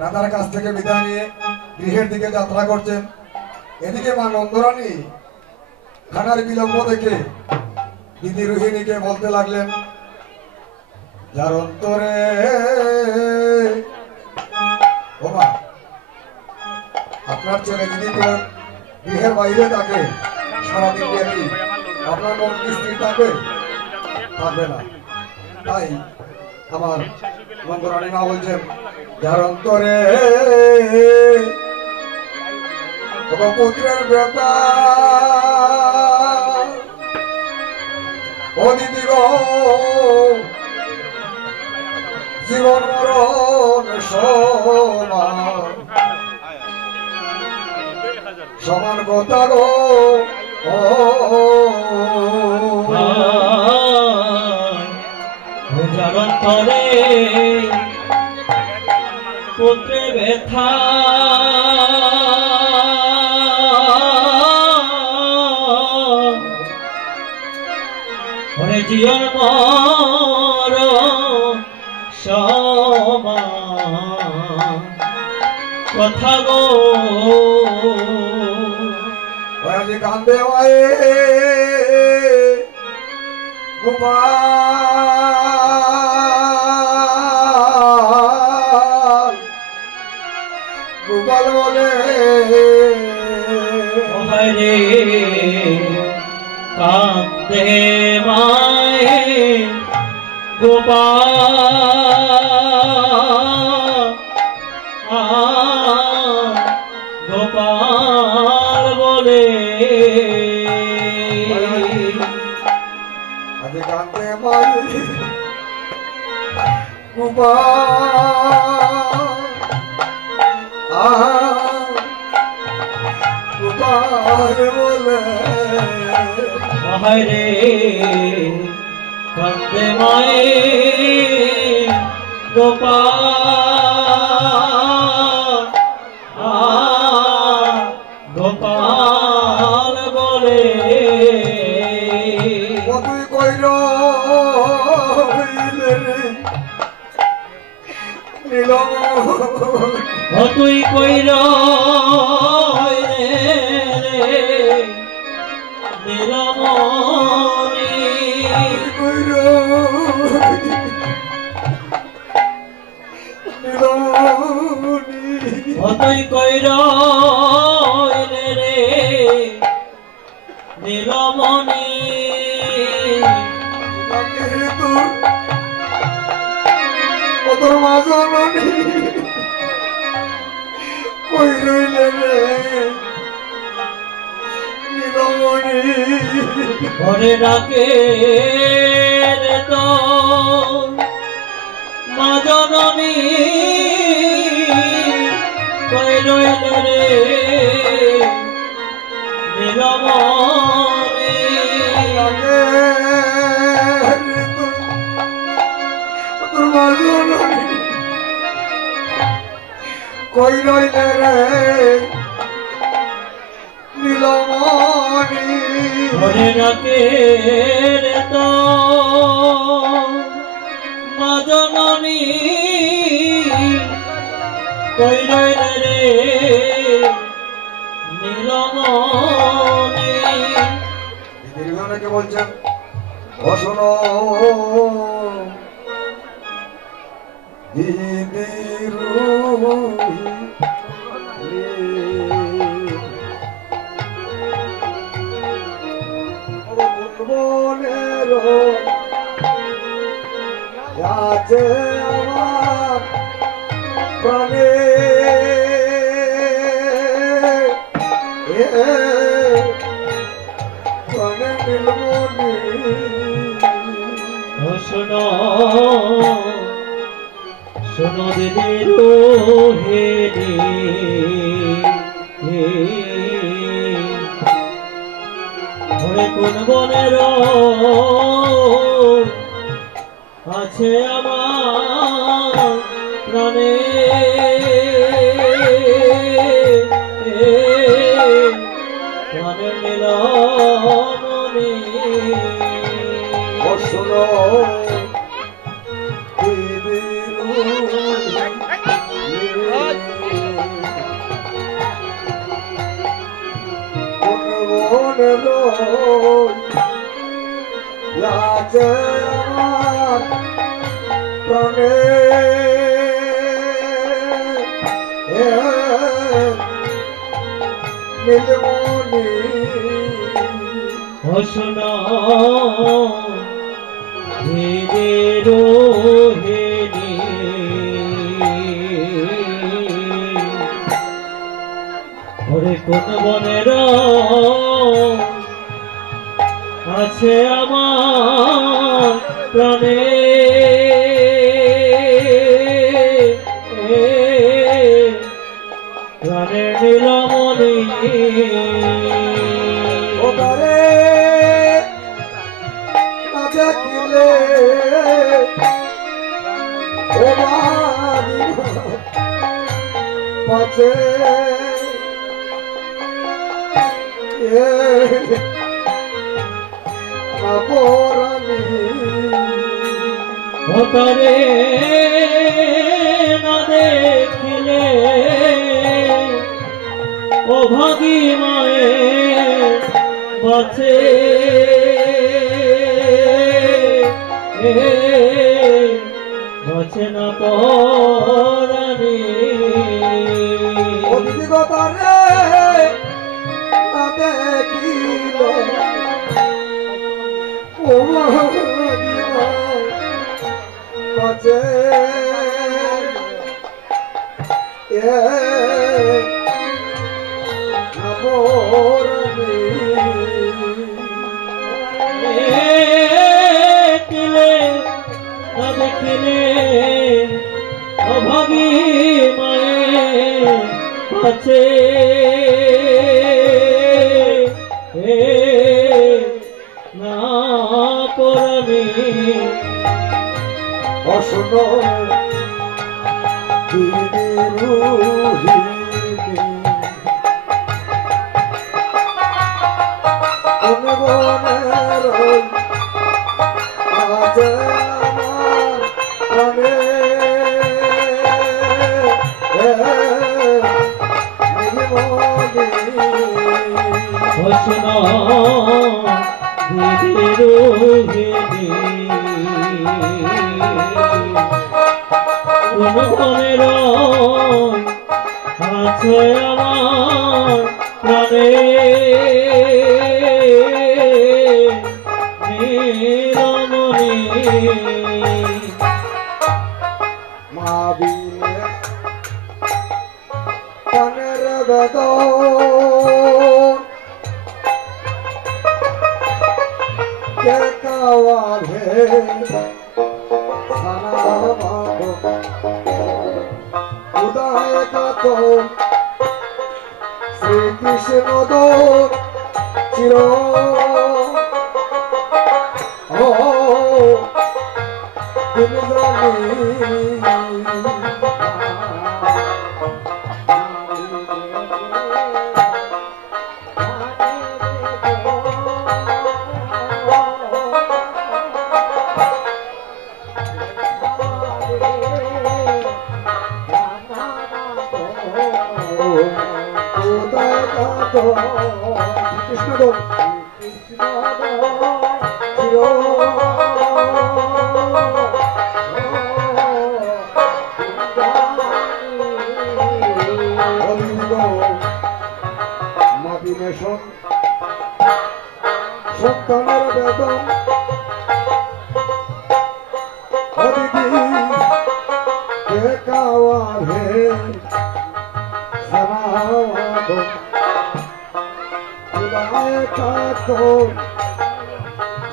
রাধার কাছ থেকে বিদায় নিয়ে গৃহের দিকে যাত্রা করছেন। এদিকে মা নন্দরানী খানার বিলম্ব দেখে দিদি রোহিণীকে বলতে লাগলেন, যার অন্তরে ও মা, আপনার ছেলে যদি তো গৃহের বাইরে থাকে সারাদিন ব্যাপী, আপনার মন কি স্থির থাকবে? থাকবে না। তাই আমার নন্দরানী মা বলছেন, যার অন্তরে পুত্রের ব্যাপার ও দিদি গো, জীবন মরণ সমান কথা গো, যার অন্তরে পুত্রে ব্যথা ওরে জীবন মর সমান কথা গো, কান্দে গোপাল গোপাল বলে রে কান্দে মায়ে গোপাল গোপাল বলে আজ কান্দে মায়ে গোপাল গোপাল বলে হায়রে কান্দে মায়ে গোপাল বলে তুই কইর নীলম তুই কইর নীলমণি কইর তুই কইর রে নীলমণি তোর মাজনী কই রইলে রে নীলমণি ঘরে ডাকে রে তো মা জননী কই রইলে রে নীলমণি তোর মাজনী কই রইলে রে নীলমণি ঘরে ডাকে রে তো মা জননী কই রইলে রে নীলমণি দীর্ঘনাকে বলছেন ও শোনো দিদির মনের আছে আমার প্রাণে প্রাণে নীলমণি শোনো শোনো দিদি রোহিণী ঘরে কোন বনের আছে আমার প্রাণে প্রাণের নীলমণি ও শোনো দিদির মনের আছে আমার প্রাণে নীলমণি শোনো দিদি রোহিণী ওরে কোন বনের আছে আমার প্রাণে প্রাণের নীলমণি ওদারে না দেখিলে ও বাড়ি পাছে না পরানি ওতরে না দেখিলে ও ভাগী মায়ের বাছে বাছে না পরানি অধিগতারে না দেখিলে ও পাছে না পরানি দেখিলে না দেখিলে অভাগী মায়ের কাছে আছে আমার প্রাণে নীলমণি মা বিনে কানের বেদন কে কাওয়ারে উদয় কাত শ্রীকৃষ্ণ দোর চির কৃষ্ণ দোর সন্তানের বেদন অদিতি কে কাওয়ারে সারাওয়াদ উদয় কাত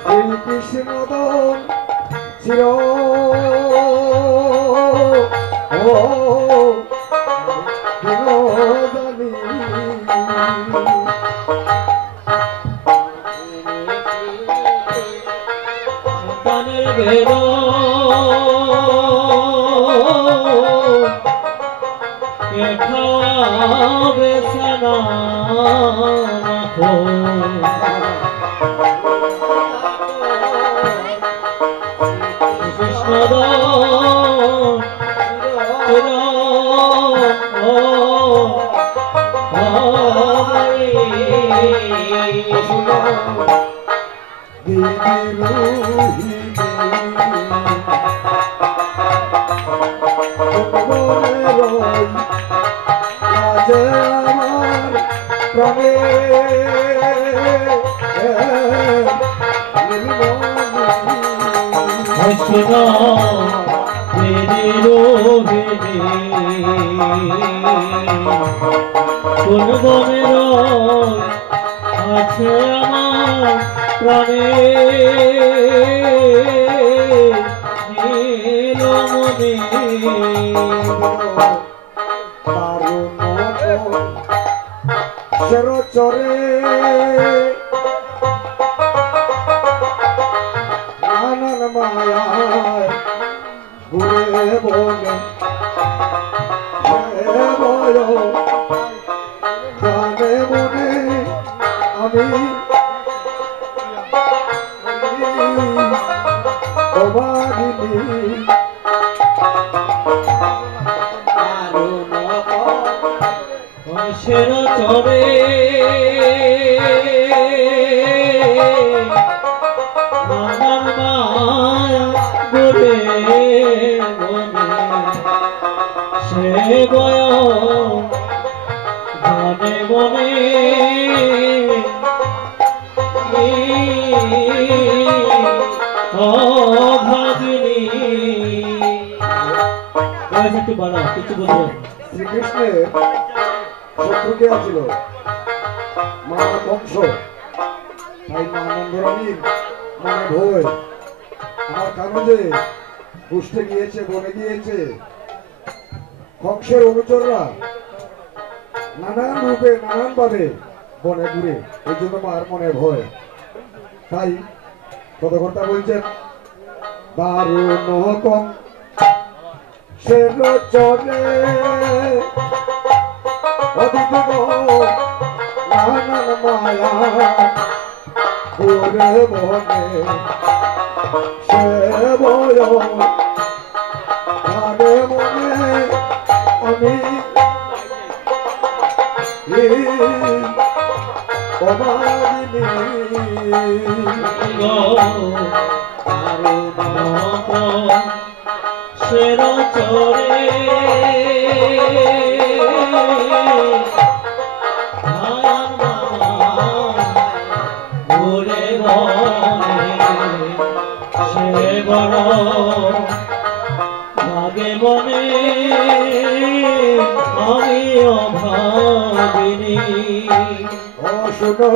শ্রীকৃষ্ণ দোর চির বিনোদনী সন্তানের বেদ কে খাওয়াবে সানা কৃষ্ণ কোন বনের আছে আমার প্রাণে নীলমণি চরে নানান মায়ায় ঘুরে বনে বয় জানে মনে আমি অবাধিনী সের চরে নানান মায়া ঘুরে বনে সে বয় জানে মনে অভাগিনী একটু বাড়া কিছু বলবেন শ্রীকৃষ্ণের শত্রু কে আছিল মা কংস তাই মা নন্দরানীর মনে ভয় আমার কানজে পুষতে গিয়েছে বনে গিয়েছে কংসের অনুচররা নানান রূপে নানান ভাবে বনে ঘুরে এই জন্য মার মনে ভয় তাই কত ঘন্টা বলছেন দারুণ কম সের চরে অদিত নানান মায়া ওরে মনে সে বয় আরে মনে আমি সের চরে ঘুরে সে বড় লাগে মনে আমি অভাবিনী ও শুনো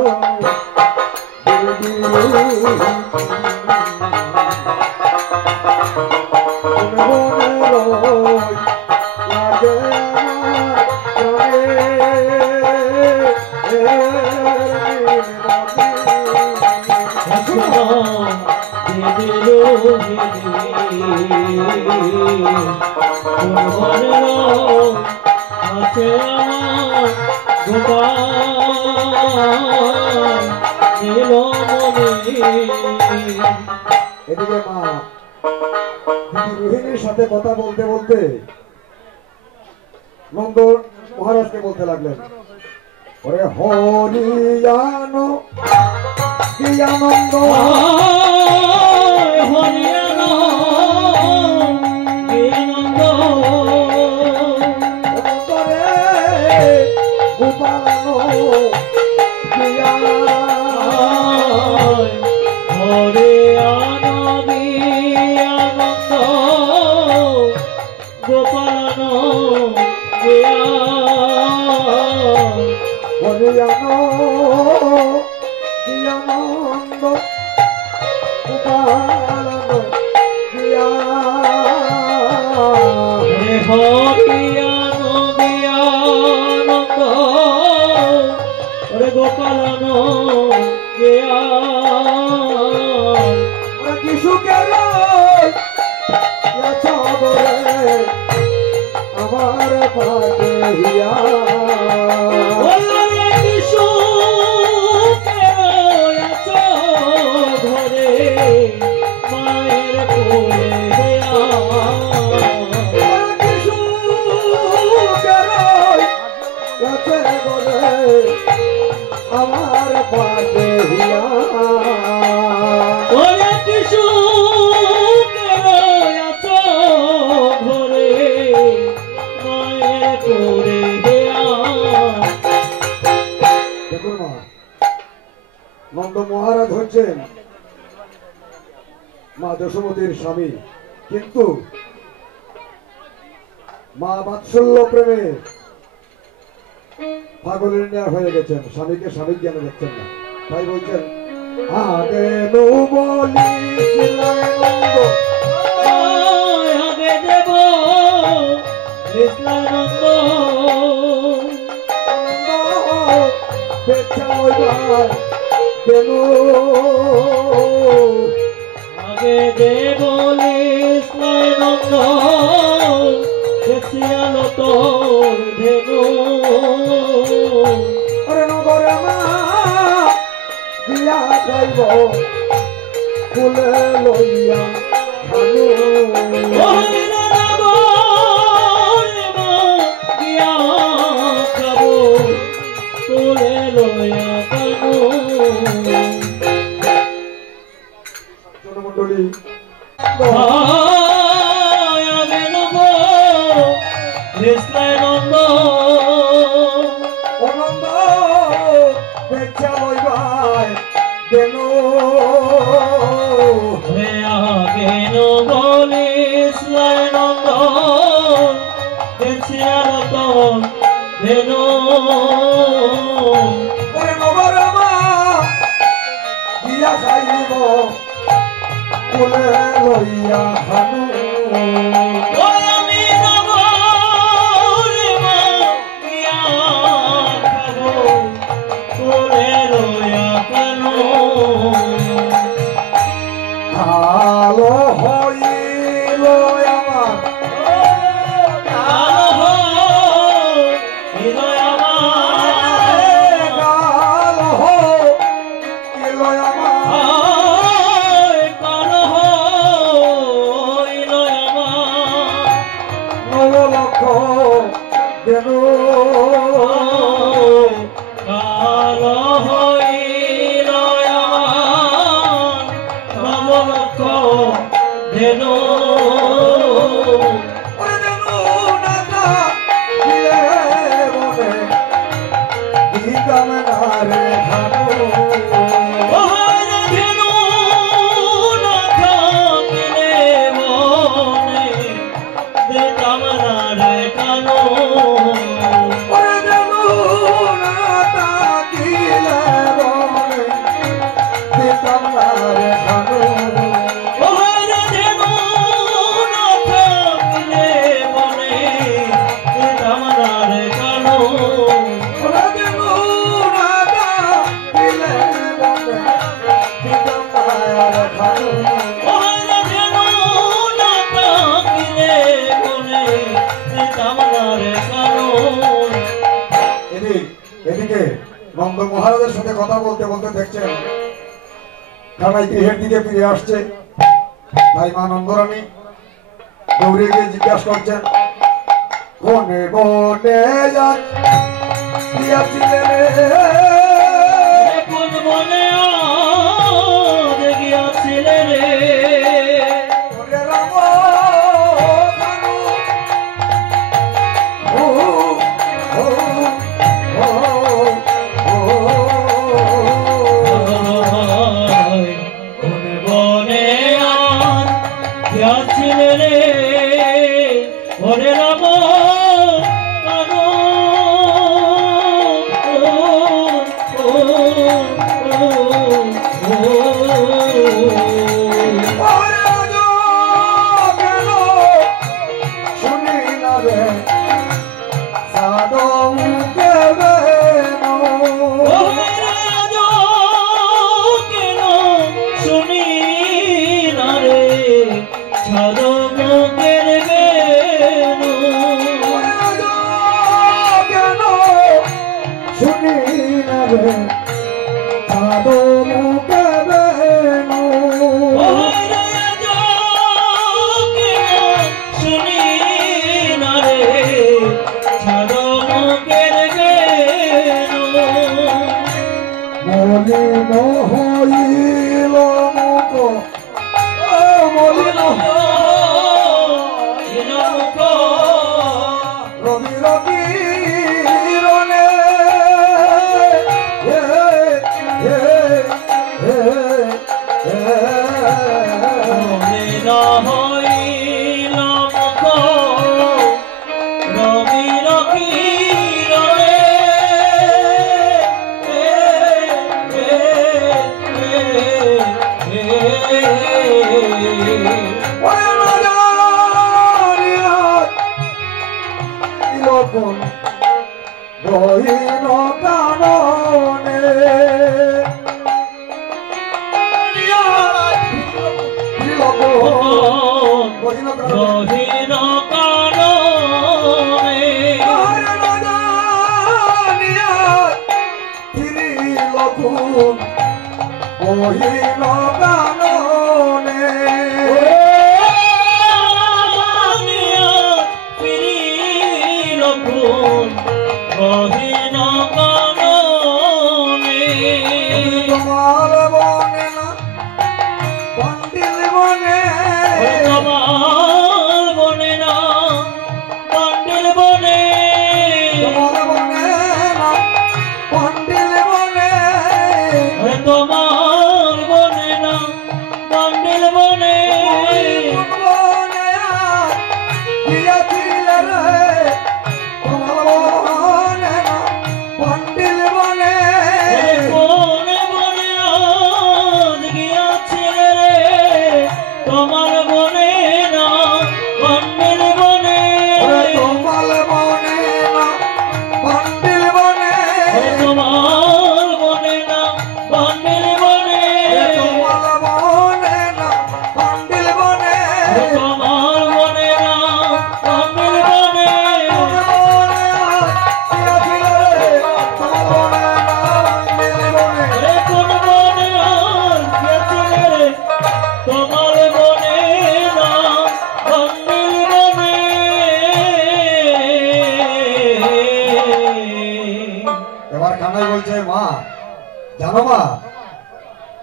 আছে এদিকে মা রোহিণীর সাথে কথা বলতে বলতে নন্দ মহারাজকে বলতে লাগলেন, ওরে হরিয়ানো কি আনন্দ হরিয়ানো কি আনন্দ গোপালানো গোপালানো হরিয়ানো দিয়ানন্দ গোপালানো দিয়া হরিয়ানো দিয়ানন্দ ওরে গোপালানো গিয়া কিশুকের আমার পাতে হিয়া ঘরে মায়ের কোলে আমার পাতে হিয়া নন্দ মহারাজ হচ্ছেন মা যশোমতীর স্বামী, কিন্তু মা বাৎসল্য প্রেমে পাগলের নেয়া হয়ে গেছেন, স্বামীকে স্বামী জ্ঞান দেখছেন না। তাই বলছেন আগে আগে দেব কৃষ্ণানন্দ আগে দেব কৃষ্ণানন্দ দেখিয়ালো তোর ধেনু নগরে মা দিয়া যাইব ফুলে লইয়া জনমন্ডলী কৃষ্ণানন্দ অনন্দ দেখা লইবাই দেন কেন বলিস নন্দ দেখিয়াল ধেন নবরমা দিয়া খাইব ফুলে লইয়া হানু ভালো হইল আমার এদিকে নন্দ মহারাজের সাথে কথা বলতে বলতে দেখছেন কানাই গৃহের দিকে ফিরে আসছে। তাই মা নন্দরানী দৌড়ে গিয়ে জিজ্ঞাসা করছেন, কোনে বনে গিয়াছিলেন কোন বনে গিয়াছিলেন রে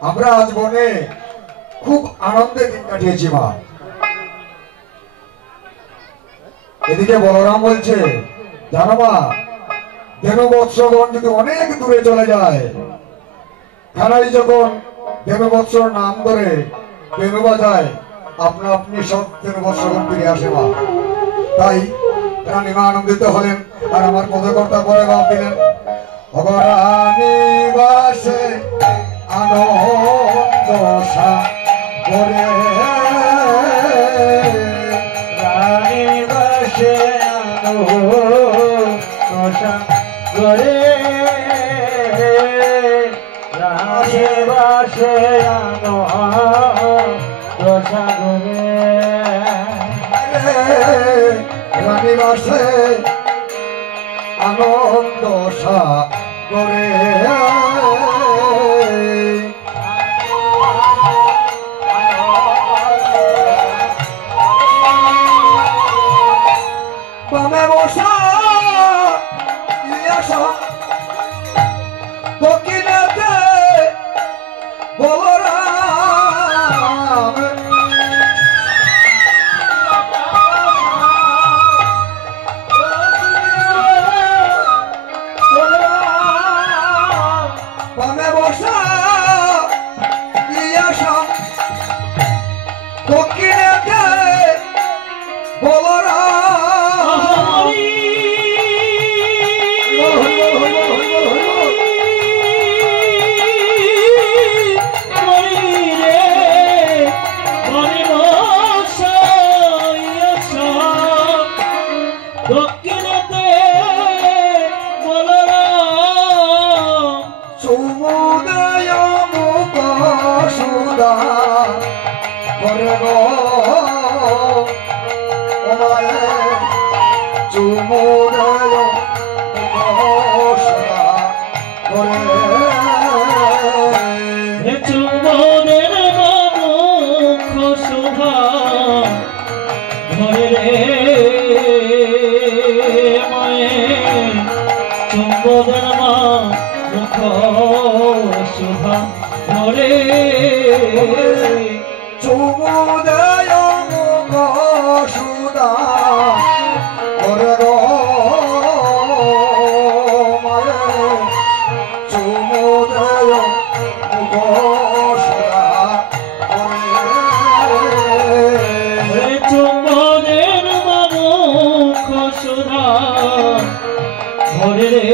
আমরা আজ বনে খুব আনন্দে দিন কাটিয়েছি মা। এদিকে বলরাম বলছে, জানো মা, ধেনু বৎসগণ যদি অনেক দূরে চলে যায়, খানাই যখন ধেনু বৎসর নাম ধরে ধেনু বাজায়, আপনা আপনি সব ধেনু বৎসগণ ফিরে আসে মা। তাই রানীমা আনন্দিত হলেন আর আমার পদকর্তা পরে বাপ দিলেন, ভগরানী বাসে আনন্দ সাগরে রানী বাসে আনন্দ সাগরে রানী বাসে আনন্দ সাগরে রানী বাসে আনন্দ সাগরে করে বামে বসা ইয়াসা দক্ষিণেতে বলরাম বামে বসা ইয়াসা দক্ষিণেতে বলরাম দক্ষিণেতে বলরাম সমুদয় মুখ সুদা করে গো ওমায়ে সমুদয় মুখ সুদা করে চুম্বনের মুখ শোভা ধরে রে মায়ে চুম্বনের মুখ শোভা ধরে সমুদয় মুখ সুদা করে গো মায়ে সমুদয় মুখ সুদা করে চুম্বনের মুখ শোভা ধরে রে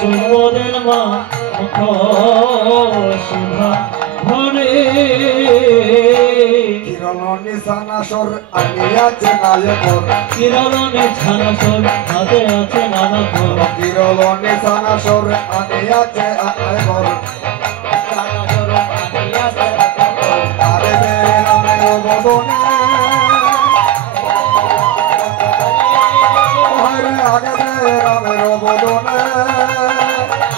চুম্বনের মুখ শোভা ধরে কিরণ নিশানাসর আনিয়াছে নায়কর কিরণে ছানাসর হাতে আছে নানা ঘর কিরণ নিশানাসর আনিয়াছে নায়কর আরে রে রামের বদনে আরে আগে রে রামের বদনে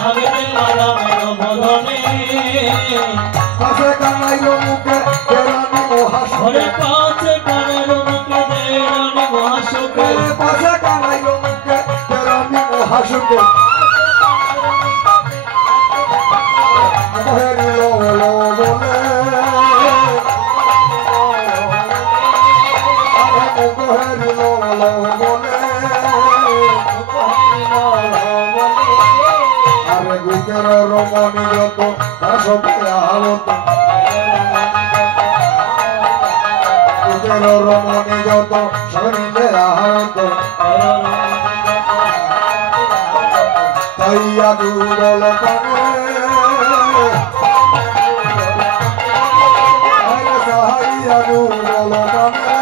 আগে রামের বদনে পাশে কানাইলো মুখে কেরানি মহাশয় ঘরে পাশে কানের মুখে দেরানি মহাশোকে পাশে কানাইলো মুখে কেরানি মহাশয় লো লো বলে আরে লো লো বলে আরে গুকের রমণী যত সবে আহত গুকের রমণী যত সবে আহত তাইয়া দুর্বল পানে আরে তাইয়া দুর্বল পানে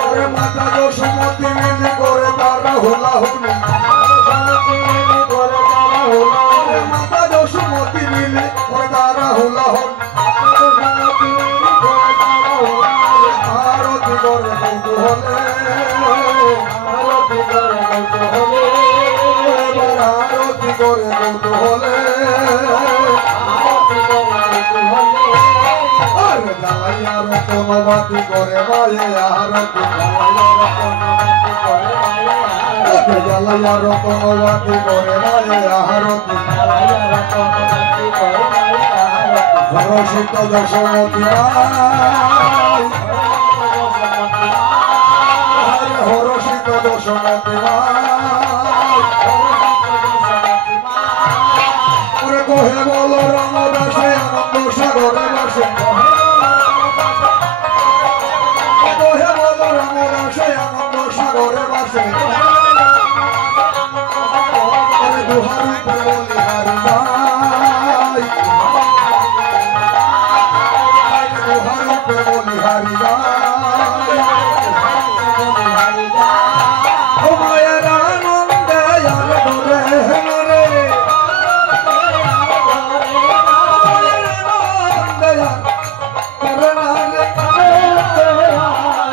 আরে মাতা দশমতি মিলে করে তারা হোলা হুনি মাতা দশমতি মিলে করে তারা হোলা হুন আরতি করে কৌতূহলে আরতি করে কৌতূহলে আরে জ্বালাইয়া রতন বাতি করে মায়ে আরতি জ্বালাইয়া রতন বাতি করে মায়ে আরতি হরষিত যশোমতী হরষিত যশোমতী ওরে কহে বল রামদাসে আনন্দ সাগরে বসে কহে বল রামদাসে আনন্দ সাগরে বসে দুহারি বলি হারি যাই দুহারি বলি হারি যাই ও মায়ের আনন্দে আর ধরে রে মায়ের আনন্দে আর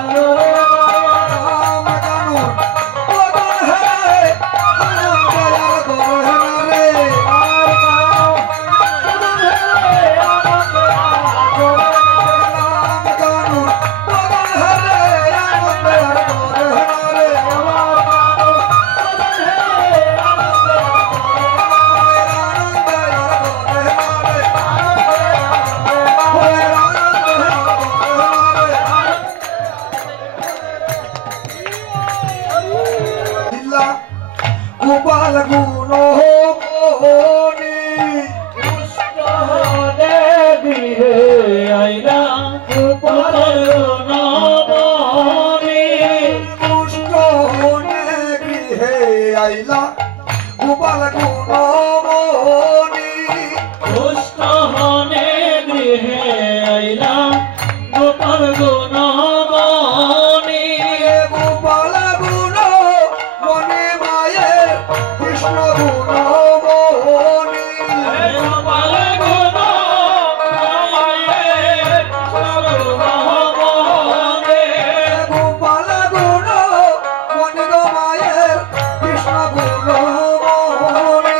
ধরে গোপাল গুণ মোহনী গৃহে আইলা গোপাল নবনী দুষ্ট হনে গৃহে আইলা গোপাল গুণ মোহনী দুষ্ট হনে গৃহে আইলা গোপাল গুণমণি গোপাল গুণ মনে মায়ে কৃষ্ণ গুণ মোহনী গোপাল গুণমণি গোপাল গুণ মনে মায়ে কৃষ্ণ গুণ মোহনী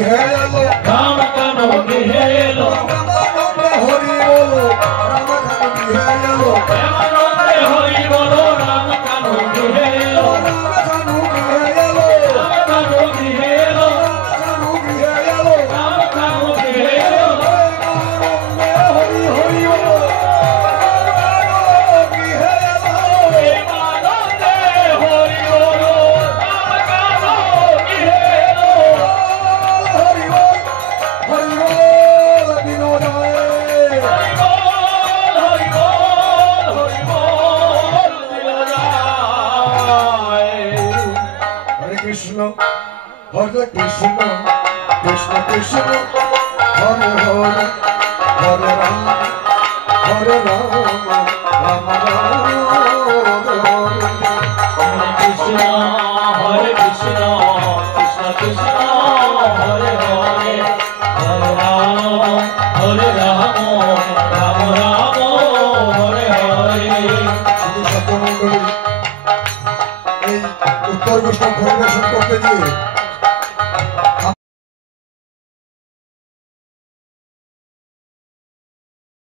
গৃহে এলো রাম কেন গৃহে এলো প্রেমানন্দে হরি বলো রাম কেন গৃহে এলো প্রেমানন্দে হরি বলো রাম কেন গৃহে এলো রাম কেন গৃহে এলো রাম কেন গৃহে এলো রাম কেন গৃহে এলো রাম কেন গৃহে এলো প্রেমানন্দে হরি হরি বলো গৃহে এলো প্রেমানন্দে হরি বলো রাম কেন গৃহে এলো হরি বল হরি বল বিনোদায় হরি বল হরি বল হরি বল বিনোদায় হরে কৃষ্ণ কৃষ্ণ কৃষ্ণ হরে হরে হরে রাম রাম রাম কৃষ্ণ হরে কৃষ্ণ কৃষ্ণ কৃষ্ণ হরে হরে হরে রাম রাম রাম হরে হরে শুধু সত্যমণ্ডলী এই উত্তর বৈষ্ণব পরিবেশন করতে গিয়ে